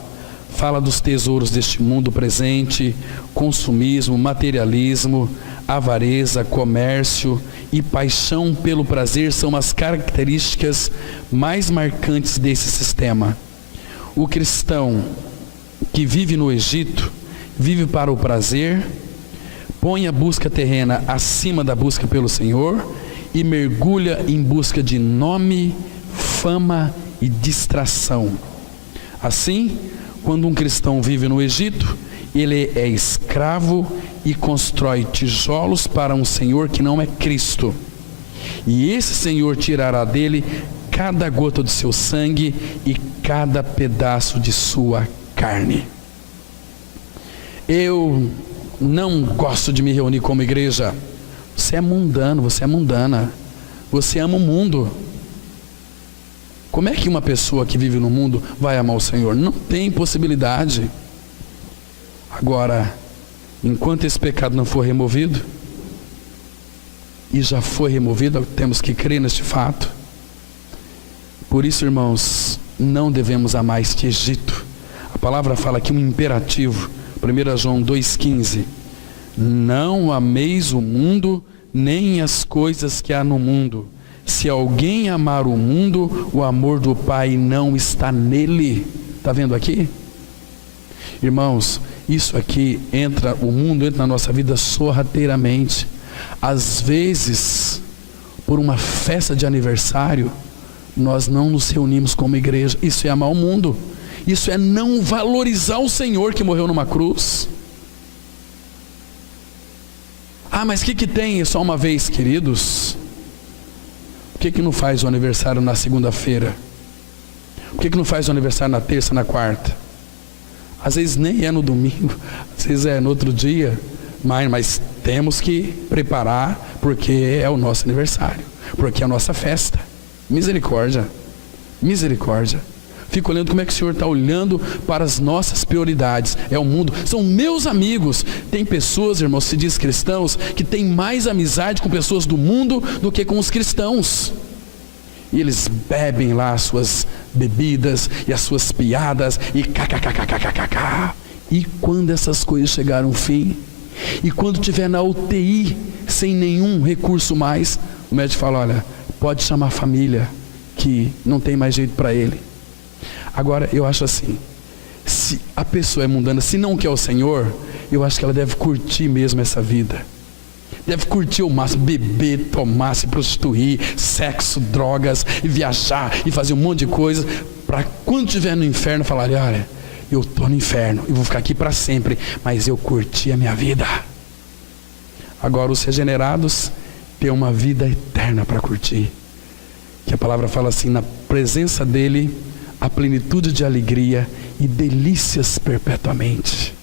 Fala dos tesouros deste mundo presente, consumismo, materialismo, avareza, comércio e paixão pelo prazer são as características mais marcantes desse sistema. O cristão que vive no Egito, vive para o prazer, põe a busca terrena acima da busca pelo Senhor e mergulha em busca de nome, fama e distração. Assim, quando um cristão vive no Egito, ele é escravo e constrói tijolos para um Senhor que não é Cristo. E esse Senhor tirará dele cada gota do seu sangue e cada pedaço de sua carne. Eu não gosto de me reunir como igreja. Você é mundano, você é mundana. Você ama o mundo. Como é que uma pessoa que vive no mundo vai amar o Senhor? Não tem possibilidade. Agora, enquanto esse pecado não for removido, e já foi removido, temos que crer neste fato. Por isso, irmãos, não devemos amar este Egito. A palavra fala aqui um imperativo, 1 João 2,15. Não ameis o mundo, nem as coisas que há no mundo. Se alguém amar o mundo, o amor do Pai não está nele. Está vendo aqui? Irmãos, isso aqui o mundo entra na nossa vida sorrateiramente. Às vezes, por uma festa de aniversário, nós não nos reunimos como igreja. Isso é amar o mundo. Isso é não valorizar o Senhor que morreu numa cruz. Ah, mas o que tem só uma vez, queridos? Por que não faz o aniversário na segunda-feira? Por que não faz o aniversário na terça, na quarta? Às vezes nem é no domingo, às vezes é no outro dia, mas temos que preparar, porque é o nosso aniversário, porque é a nossa festa. Misericórdia, misericórdia. Fico olhando como é que o Senhor está olhando para as nossas prioridades. É o mundo, são meus amigos. Tem pessoas, irmãos, se diz cristãos, que tem mais amizade com pessoas do mundo do que com os cristãos. E eles bebem lá as suas bebidas e as suas piadas e kkkkkkkk. E quando essas coisas chegaram ao fim, e quando estiver na UTI sem nenhum recurso mais, o médico fala, olha, pode chamar a família que não tem mais jeito para ele. Agora, eu acho assim, se a pessoa é mundana, se não quer o Senhor, eu acho que ela deve curtir mesmo essa vida. Deve curtir o máximo, beber, tomar, se prostituir, sexo, drogas, e viajar, e fazer um monte de coisa, para quando estiver no inferno, falar, olha, eu estou no inferno, e vou ficar aqui para sempre, mas eu curti a minha vida. Agora, os regenerados têm uma vida eterna para curtir. Que a palavra fala assim, na presença dele, a plenitude de alegria e delícias perpetuamente.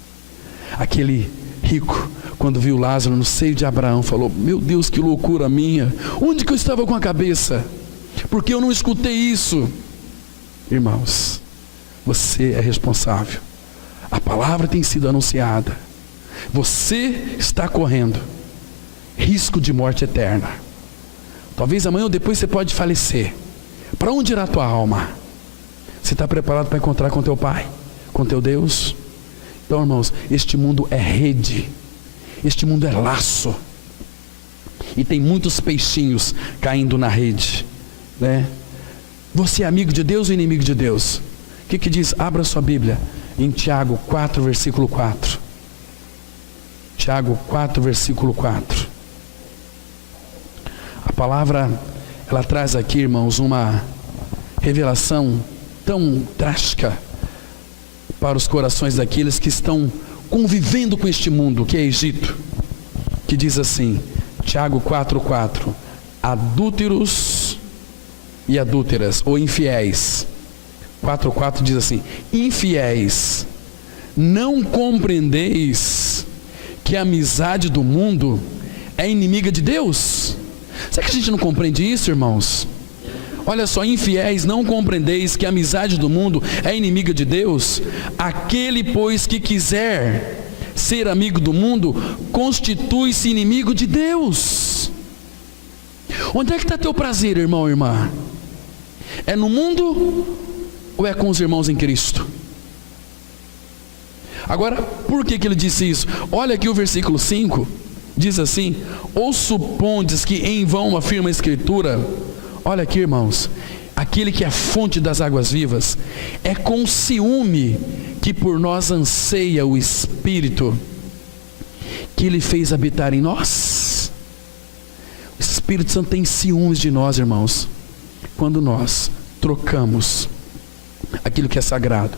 Aquele rico, quando viu Lázaro no seio de Abraão, falou: meu Deus, que loucura minha, onde que eu estava com a cabeça? Porque eu não escutei isso. Irmãos, você é responsável. A palavra tem sido anunciada. Você está correndo risco de morte eterna. Talvez amanhã ou depois você pode falecer. Para onde irá a tua alma? Você está preparado para encontrar com teu Pai, com teu Deus? Então, irmãos, este mundo é rede, este mundo é laço, e tem muitos peixinhos caindo na rede, né? Você é amigo de Deus ou inimigo de Deus? O que diz? Abra sua Bíblia em Tiago 4, versículo 4. Tiago 4, versículo 4. A palavra, ela traz aqui, irmãos, uma revelação tão drástica para os corações daqueles que estão convivendo com este mundo, que é Egito, que diz assim, Tiago 4:4, adúlteros e adúlteras, ou infiéis. 4:4 diz assim, infiéis, não compreendeis que a amizade do mundo é inimiga de Deus? Será que a gente não compreende isso, irmãos? Olha só, infiéis, não compreendeis que a amizade do mundo é inimiga de Deus? Aquele, pois, que quiser ser amigo do mundo, constitui-se inimigo de Deus. Onde é que está teu prazer, irmão, irmã? É no mundo ou é com os irmãos em Cristo? Agora, por que ele disse isso? Olha aqui o versículo 5, diz assim, ou supondes que em vão afirma a Escritura? Olha aqui, irmãos, aquele que é a fonte das águas vivas, é com ciúme que por nós anseia o Espírito que Ele fez habitar em nós. O Espírito Santo tem ciúmes de nós, irmãos, quando nós trocamos aquilo que é sagrado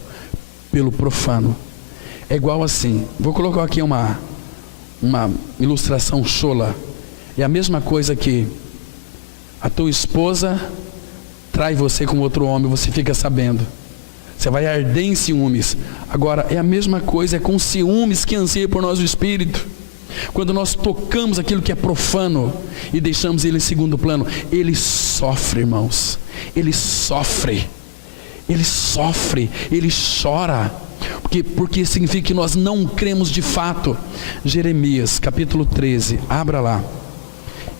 pelo profano. É igual assim, vou colocar aqui uma ilustração chola, é a mesma coisa que a tua esposa trai você com outro homem, você fica sabendo, você vai arder em ciúmes. Agora é a mesma coisa, é com ciúmes que anseia por nós o Espírito. Quando nós tocamos aquilo que é profano e deixamos ele em segundo plano, ele sofre, irmãos, ele sofre, ele chora, porque significa que nós não cremos de fato. Jeremias capítulo 13, abra lá.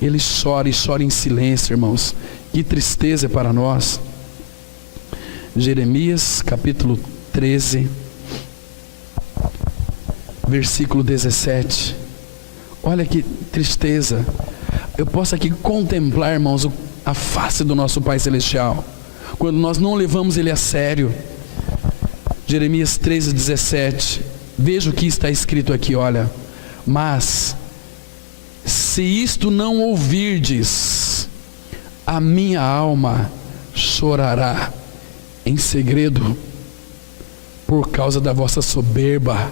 Ele chora e chora em silêncio, irmãos. Que tristeza para nós. Jeremias capítulo 13, versículo 17. Olha que tristeza. Eu posso aqui contemplar, irmãos, a face do nosso Pai Celestial, quando nós não levamos Ele a sério. Jeremias 13, 17. Veja o que está escrito aqui, olha. Mas se isto não ouvirdes, a minha alma chorará em segredo por causa da vossa soberba.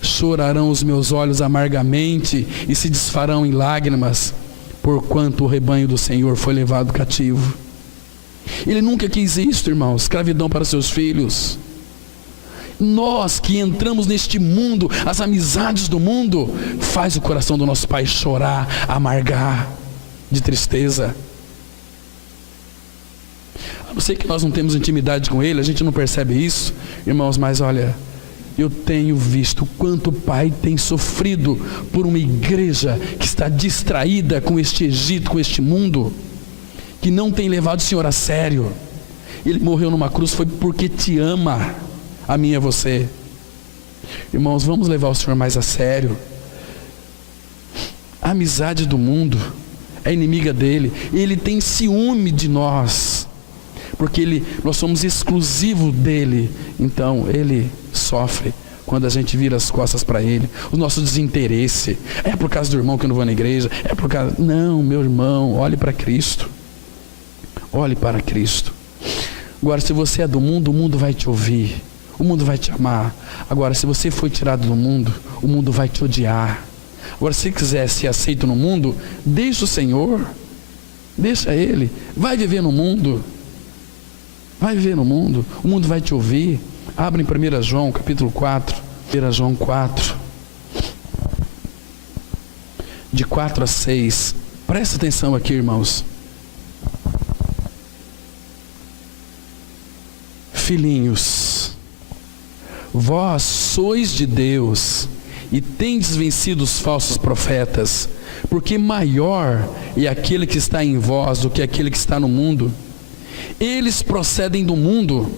Chorarão os meus olhos amargamente e se desfarão em lágrimas, porquanto o rebanho do Senhor foi levado cativo. Ele nunca quis isso, irmãos, escravidão para seus filhos. Nós que entramos neste mundo, as amizades do mundo, faz o coração do nosso Pai chorar, amargar, de tristeza. Eu sei que nós não temos intimidade com Ele, a gente não percebe isso, irmãos, mas olha, eu tenho visto quanto o Pai tem sofrido por uma igreja que está distraída com este Egito, com este mundo, que não tem levado o Senhor a sério. Ele morreu numa cruz, foi porque te ama, a mim e a você. Irmãos, vamos levar o Senhor mais a sério. A amizade do mundo é inimiga dele. Ele tem ciúme de nós, porque nós somos exclusivos dele. Então ele sofre quando a gente vira as costas para ele. O nosso desinteresse é por causa do irmão que eu não vou na igreja, é por causa... Não, meu irmão, olhe para Cristo. Olhe para Cristo. Agora, se você é do mundo, o mundo vai te ouvir, o mundo vai te amar. Agora, se você foi tirado do mundo, o mundo vai te odiar. Agora, se quiser ser aceito no mundo, deixa o Senhor, deixa Ele, vai viver no mundo, vai viver no mundo, o mundo vai te ouvir. Abre em 1 João capítulo 4, 1 João 4, de 4 a 6. Presta atenção aqui, irmãos. Filhinhos, vós sois de Deus e tendes vencido os falsos profetas, porque maior é aquele que está em vós do que aquele que está no mundo. Eles procedem do mundo,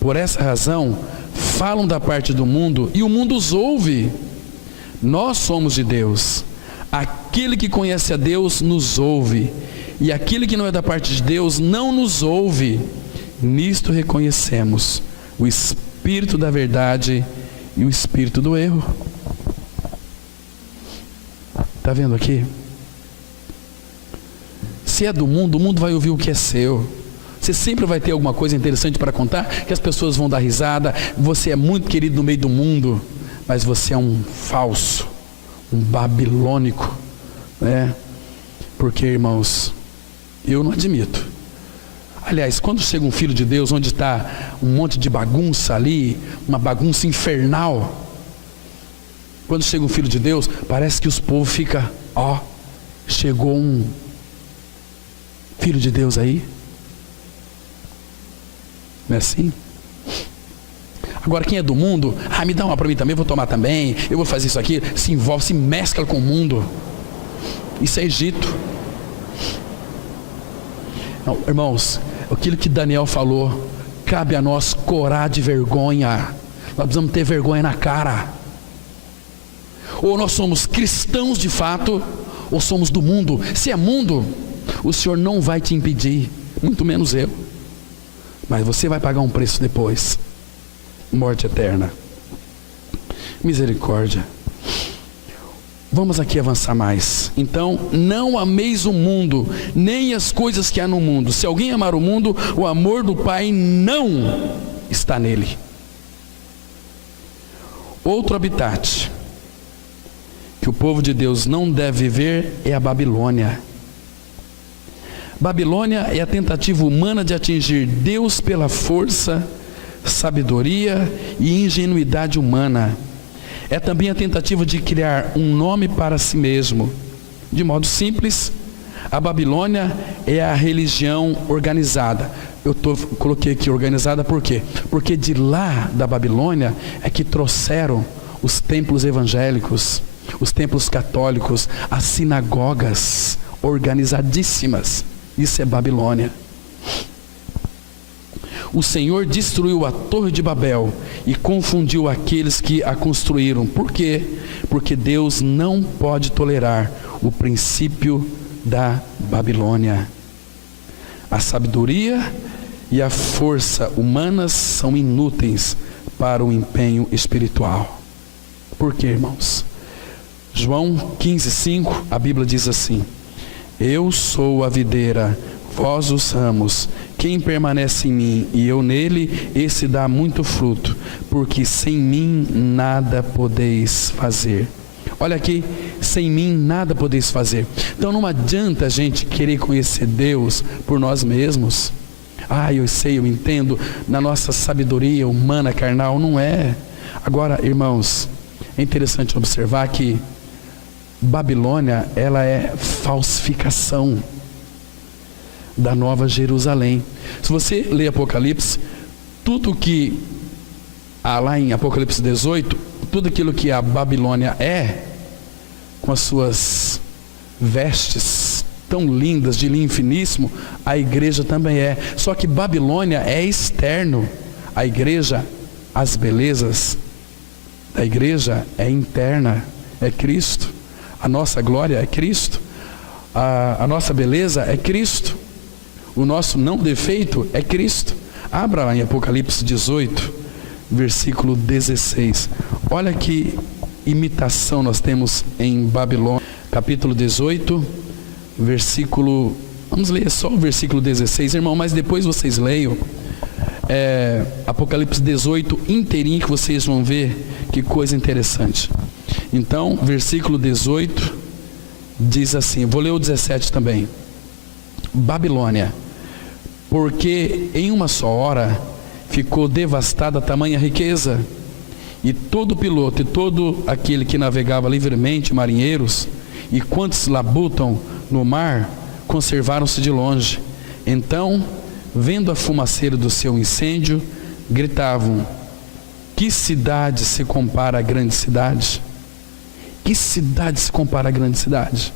por essa razão falam da parte do mundo e o mundo os ouve. Nós somos de Deus. Aquele que conhece a Deus nos ouve, e aquele que não é da parte de Deus não nos ouve. Nisto reconhecemos o espírito da verdade e o espírito do erro. Está vendo aqui? Se é do mundo, o mundo vai ouvir o que é seu. Você sempre vai ter alguma coisa interessante para contar, que as pessoas vão dar risada. Você é muito querido no meio do mundo, mas você é um falso, um babilônico, né? Porque, irmãos, eu não admito. Aliás, quando chega um filho de Deus, onde está um monte de bagunça ali, uma bagunça infernal, quando chega um filho de Deus, parece que os povos ficam, chegou um filho de Deus aí. Não é assim? Agora quem é do mundo, me dá uma para mim também, eu vou tomar também, eu vou fazer isso aqui, se envolve, se mescla com o mundo. Isso é Egito. Não, irmãos, aquilo que Daniel falou, cabe a nós corar de vergonha. Nós precisamos ter vergonha na cara. Ou nós somos cristãos de fato, ou somos do mundo. Se é mundo, o Senhor não vai te impedir, muito menos eu. Mas você vai pagar um preço depois. Morte eterna. Misericórdia. Vamos aqui avançar mais. Então, não ameis o mundo, nem as coisas que há no mundo. Se alguém amar o mundo, o amor do Pai não está nele. Outro habitat que o povo de Deus não deve viver é a Babilônia. Babilônia é a tentativa humana de atingir Deus pela força, sabedoria e ingenuidade humana. É também a tentativa de criar um nome para si mesmo. De modo simples, a Babilônia é a religião organizada. Coloquei aqui organizada por quê? Porque de lá da Babilônia é que trouxeram os templos evangélicos, os templos católicos, as sinagogas organizadíssimas. Isso é Babilônia. O Senhor destruiu a Torre de Babel e confundiu aqueles que a construíram. Por quê? Porque Deus não pode tolerar o princípio da Babilônia. A sabedoria e a força humanas são inúteis para o empenho espiritual. Por quê, irmãos? João 15:5, a Bíblia diz assim: eu sou a videira, vós os ramos. Quem permanece em mim e eu nele, esse dá muito fruto, porque sem mim nada podeis fazer. Olha aqui, sem mim nada podeis fazer. Então não adianta a gente querer conhecer Deus por nós mesmos. Eu sei, eu entendo, na nossa sabedoria humana, carnal, não é. Agora, irmãos, é interessante observar que Babilônia, ela é falsificação da Nova Jerusalém. Se você lê Apocalipse, tudo que há lá em Apocalipse 18, tudo aquilo que a Babilônia é, com as suas vestes tão lindas, de linho finíssimo, a igreja também é. Só que Babilônia é externo, a igreja, as belezas da igreja é interna, é Cristo. A nossa glória é Cristo, a nossa beleza é Cristo, o nosso não defeito é Cristo. Abra lá em Apocalipse 18, versículo 16. Olha que imitação nós temos em Babilônia. Capítulo 18, versículo... Vamos ler só o versículo 16, irmão, mas depois vocês leiam Apocalipse 18 inteirinho, que vocês vão ver que coisa interessante. Então, versículo 18 diz assim, vou ler o 17 também. Babilônia, porque em uma só hora ficou devastada a tamanha riqueza, e todo piloto e todo aquele que navegava livremente, marinheiros, e quantos labutam no mar conservaram-se de longe. Então, vendo a fumaceira do seu incêndio, gritavam: que cidade se compara à grande cidade? Que cidade se compara à grande cidade?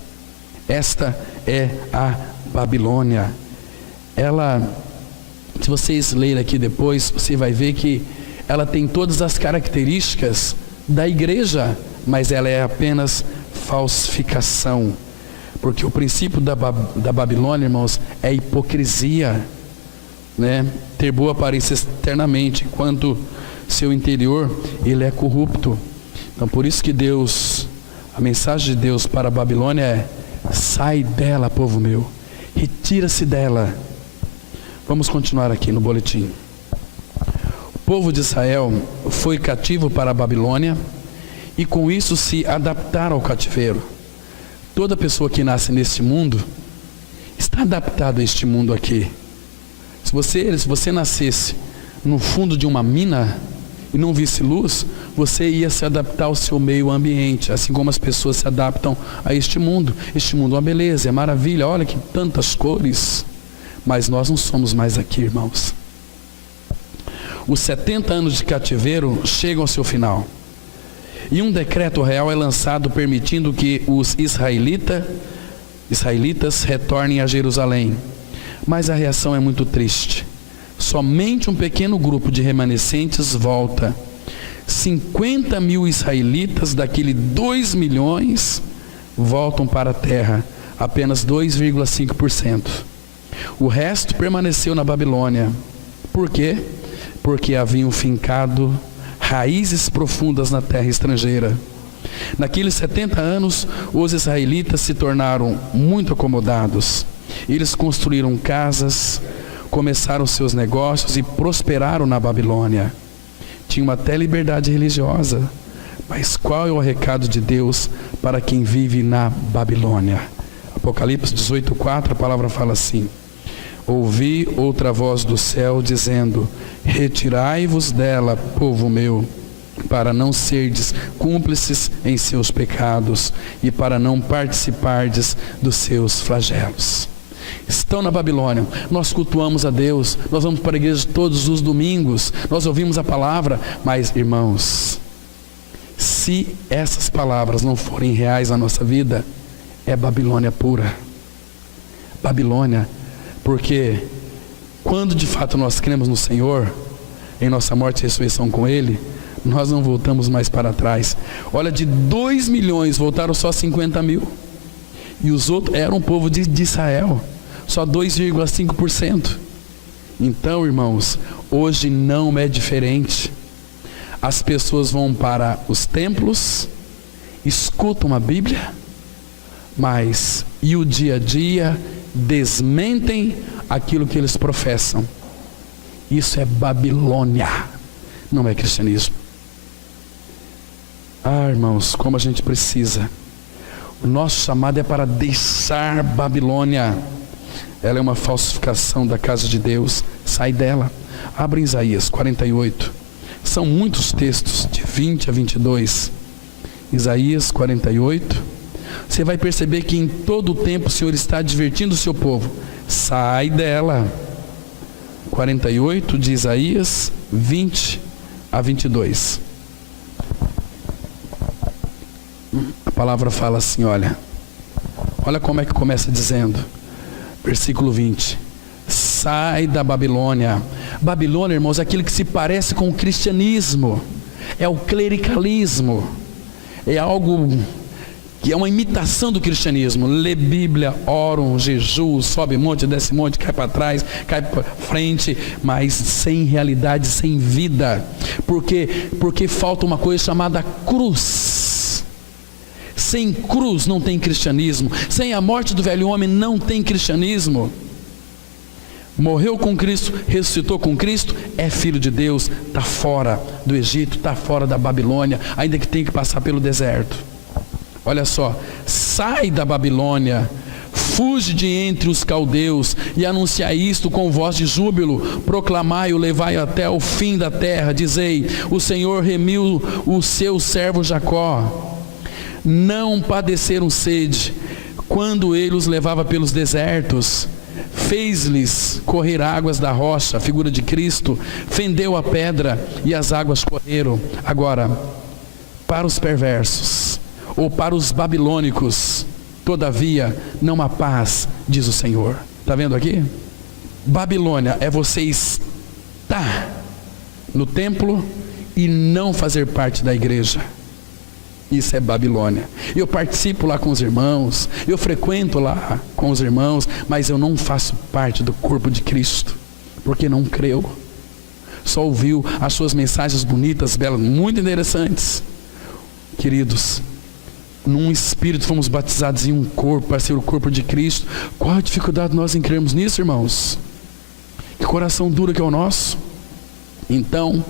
Esta é a Babilônia. Ela, se vocês lerem aqui depois, você vai ver que ela tem todas as características da igreja, mas ela é apenas falsificação. Porque o princípio da Babilônia, irmãos, é hipocrisia, né? Ter boa aparência externamente, enquanto seu interior, ele é corrupto. Então, por isso que Deus, a mensagem de Deus para a Babilônia é: sai dela, povo meu, retira-se dela. Vamos continuar aqui no boletim. O povo de Israel foi cativo para a Babilônia e com isso se adaptaram ao cativeiro. Toda pessoa que nasce neste mundo está adaptada a este mundo aqui. Se você nascesse no fundo de uma mina e não visse luz, você ia se adaptar ao seu meio ambiente, assim como as pessoas se adaptam a este mundo. Este mundo é uma beleza, é maravilha, olha que tantas cores, mas nós não somos mais aqui, irmãos. Os 70 anos de cativeiro chegam ao seu final, e um decreto real é lançado permitindo que os israelitas retornem a Jerusalém. Mas a reação é muito triste. Somente um pequeno grupo de remanescentes volta. 50 mil israelitas daquele 2 milhões voltam para a terra, apenas 2,5%. O resto permaneceu na Babilônia. Por quê? Porque haviam fincado raízes profundas na terra estrangeira. Naqueles 70 anos, os israelitas se tornaram muito acomodados. Eles construíram casas, começaram seus negócios e prosperaram na Babilônia. Tinham até liberdade religiosa. Mas qual é o recado de Deus para quem vive na Babilônia? Apocalipse 18:4, a palavra fala assim: ouvi outra voz do céu dizendo: retirai-vos dela, povo meu, para não serdes cúmplices em seus pecados e para não participardes dos seus flagelos. Estão na Babilônia. Nós cultuamos a Deus, nós vamos para a igreja todos os domingos, nós ouvimos a palavra, mas, irmãos, se essas palavras não forem reais na nossa vida, é Babilônia pura. Babilônia, porque quando de fato nós cremos no Senhor, em nossa morte e ressurreição com Ele, nós não voltamos mais para trás. Olha, de 2 milhões voltaram só 50 mil. E os outros eram o povo de Israel, só 2,5%. Então, irmãos, hoje não é diferente. As pessoas vão para os templos, escutam a Bíblia, mas e o dia a dia desmentem aquilo que eles professam. Isso é Babilônia, não é cristianismo. Ah, irmãos, como a gente precisa. O nosso chamado é para deixar Babilônia. Ela é uma falsificação da casa de Deus. Sai dela. Abra Isaías 48. São muitos textos, de 20 a 22. Isaías 48. Você vai perceber que em todo o tempo o Senhor está advertindo o seu povo: sai dela. 48 de Isaías, 20 a 22. A palavra fala assim, olha como é que começa dizendo, versículo 20: sai da Babilônia. Babilônia, irmãos, é aquilo que se parece com o cristianismo, é o clericalismo, é algo que é uma imitação do cristianismo. Lê Bíblia, oram, jejum, sobe monte, desce monte, cai para trás, cai para frente, mas sem realidade, sem vida. Porque falta uma coisa chamada cruz. Sem cruz não tem cristianismo. Sem a morte do velho homem não tem cristianismo. Morreu com Cristo, ressuscitou com Cristo, é filho de Deus, está fora do Egito, está fora da Babilônia, ainda que tenha que passar pelo deserto. Olha só: sai da Babilônia, fuge de entre os caldeus e anunciai isto com voz de júbilo, proclamai-o, levai até o fim da terra, dizei: o Senhor remiu o seu servo Jacó. não padeceram sede, quando ele os levava pelos desertos, fez-lhes correr águas da rocha, a figura de Cristo, fendeu a pedra e as águas correram. Agora, para os perversos, ou para os babilônicos, todavia não há paz, diz o Senhor. Está vendo aqui? Babilônia é você estar no templo e não fazer parte da igreja. Isso é Babilônia. Eu participo lá com os irmãos, eu frequento lá com os irmãos, mas eu não faço parte do corpo de Cristo, porque não creu. Só ouviu as suas mensagens bonitas, belas, muito interessantes. Queridos, num espírito fomos batizados em um corpo, para ser o corpo de Cristo. Qual a dificuldade nós em crermos nisso, irmãos? Que coração duro que é o nosso. Então,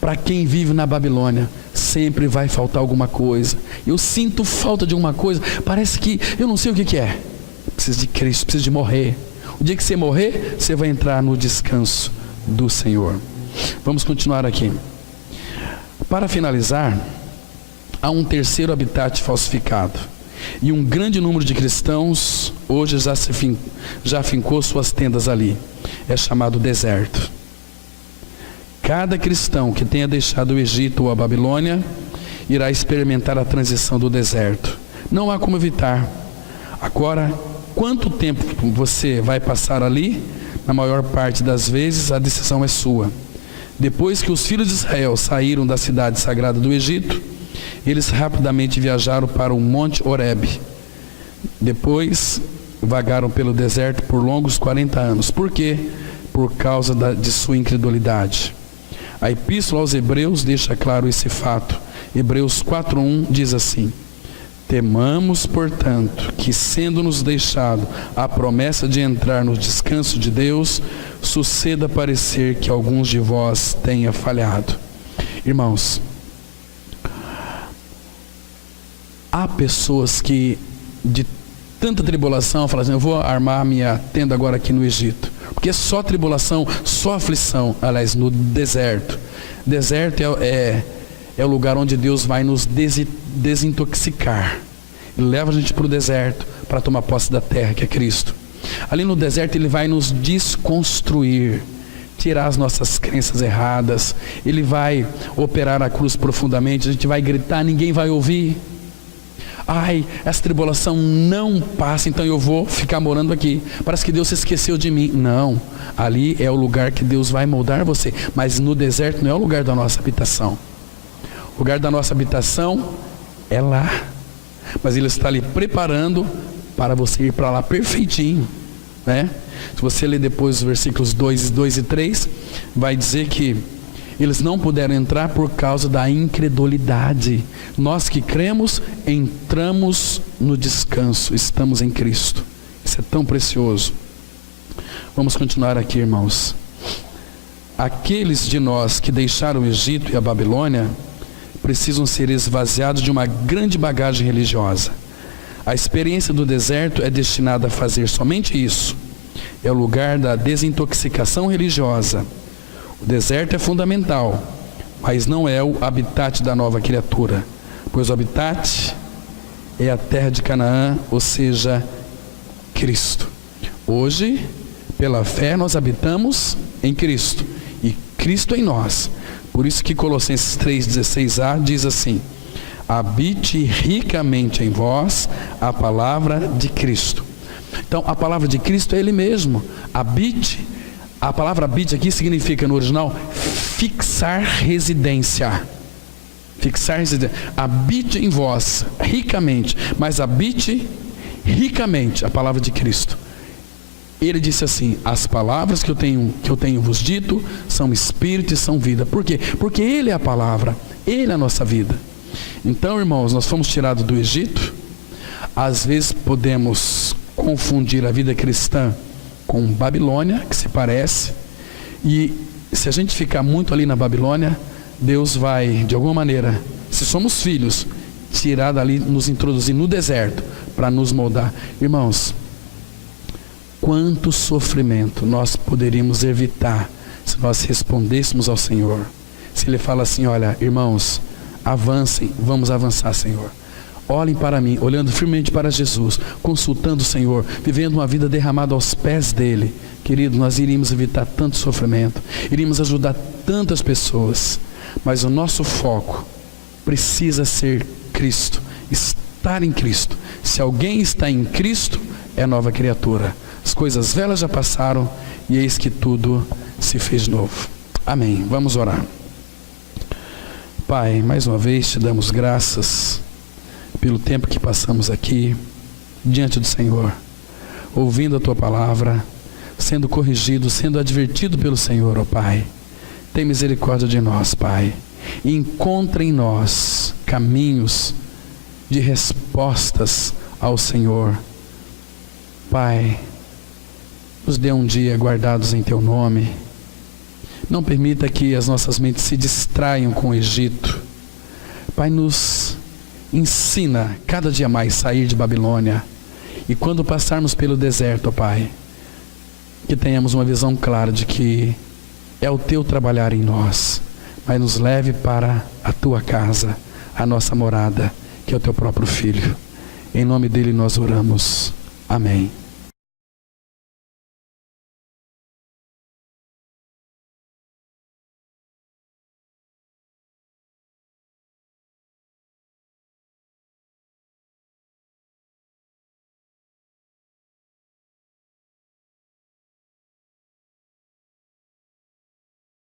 para quem vive na Babilônia, sempre vai faltar alguma coisa. Eu sinto falta de alguma coisa, parece que eu não sei o que é. Preciso de Cristo, preciso de morrer. O dia que você morrer, você vai entrar no descanso do Senhor. Vamos continuar aqui. Para finalizar, há um terceiro habitat falsificado. E um grande número de cristãos hoje já fincou suas tendas ali. É chamado deserto. Cada cristão que tenha deixado o Egito ou a Babilônia irá experimentar a transição do deserto. Não há como evitar. Agora, quanto tempo você vai passar ali? Na maior parte das vezes a decisão é sua. Depois que os filhos de Israel saíram da cidade sagrada do Egito, eles rapidamente viajaram para o Monte Horebe. Depois vagaram pelo deserto por longos 40 anos. Por quê? Por causa de sua incredulidade. A Epístola aos Hebreus deixa claro esse fato. Hebreus 4:1 diz assim: temamos, portanto, que sendo-nos deixado a promessa de entrar no descanso de Deus, suceda parecer que alguns de vós tenha falhado. Irmãos, há pessoas que de tanta tribulação falam assim: eu vou armar minha tenda agora aqui no Egito, porque é só tribulação, só aflição. Aliás, no deserto. Deserto é o lugar onde Deus vai nos desintoxicar. Ele leva a gente para o deserto para tomar posse da terra, que é Cristo. Ali no deserto Ele vai nos desconstruir, tirar as nossas crenças erradas. Ele vai operar a cruz profundamente. A gente vai gritar, ninguém vai ouvir. Ai, essa tribulação não passa, então eu vou ficar morando aqui. Parece que Deus se esqueceu de mim. Não, ali é o lugar que Deus vai moldar você. Mas no deserto não é o lugar da nossa habitação. O lugar da nossa habitação é lá. Mas Ele está ali preparando para você ir para lá perfeitinho, né? Se você ler depois os versículos 2 e 3, vai dizer que eles não puderam entrar por causa da incredulidade. Nós que cremos, entramos no descanso, estamos em Cristo. Isso é tão precioso. Vamos continuar aqui, irmãos. Aqueles de nós que deixaram o Egito e a Babilônia precisam ser esvaziados de uma grande bagagem religiosa. A experiência do deserto é destinada a fazer somente isso. É o lugar da desintoxicação religiosa. O deserto é fundamental, mas não é o habitat da nova criatura, pois o habitat é a terra de Canaã, ou seja, Cristo. Hoje, pela fé, nós habitamos em Cristo, e Cristo em nós. Por isso que Colossenses 3,16a diz assim: habite ricamente em vós a palavra de Cristo. Então, a palavra de Cristo é Ele mesmo. Habite. A palavra habite aqui significa, no original, fixar residência. Fixar residência. Habite em vós ricamente, mas habite ricamente a palavra de Cristo. Ele disse assim: as palavras que eu tenho vos dito são espírito e são vida. Por quê? Porque Ele é a palavra, Ele é a nossa vida. Então, irmãos, nós fomos tirados do Egito. Às vezes podemos confundir a vida cristã com Babilônia, que se parece, e se a gente ficar muito ali na Babilônia, Deus vai, de alguma maneira, se somos filhos, tirar dali, nos introduzir no deserto, para nos moldar. Irmãos, quanto sofrimento nós poderíamos evitar, se nós respondêssemos ao Senhor. Se Ele fala assim: olha, irmãos, avancem, vamos avançar, Senhor. olhem para mim, olhando firmemente para Jesus, consultando o Senhor, vivendo uma vida derramada aos pés dele, querido, nós iríamos evitar tanto sofrimento, iríamos ajudar tantas pessoas, mas o nosso foco precisa ser Cristo, estar em Cristo. Se alguém está em Cristo, é nova criatura. As coisas velhas já passaram e eis que tudo se fez novo. Amém. Vamos orar. Pai, mais uma vez te damos graças pelo tempo que passamos aqui diante do Senhor, ouvindo a tua palavra, sendo corrigido, sendo advertido pelo Senhor, ó Pai. Tem misericórdia de nós, Pai, e encontra em nós caminhos de respostas ao Senhor. Pai, nos dê um dia guardados em teu nome. Não permita que as nossas mentes se distraiam com o Egito. Pai, nos ensina cada dia mais sair de Babilônia. E quando passarmos pelo deserto, ó Pai, que tenhamos uma visão clara de que é o teu trabalhar em nós, mas nos leve para a tua casa, a nossa morada, que é o teu próprio Filho. Em nome dele nós oramos. Amém.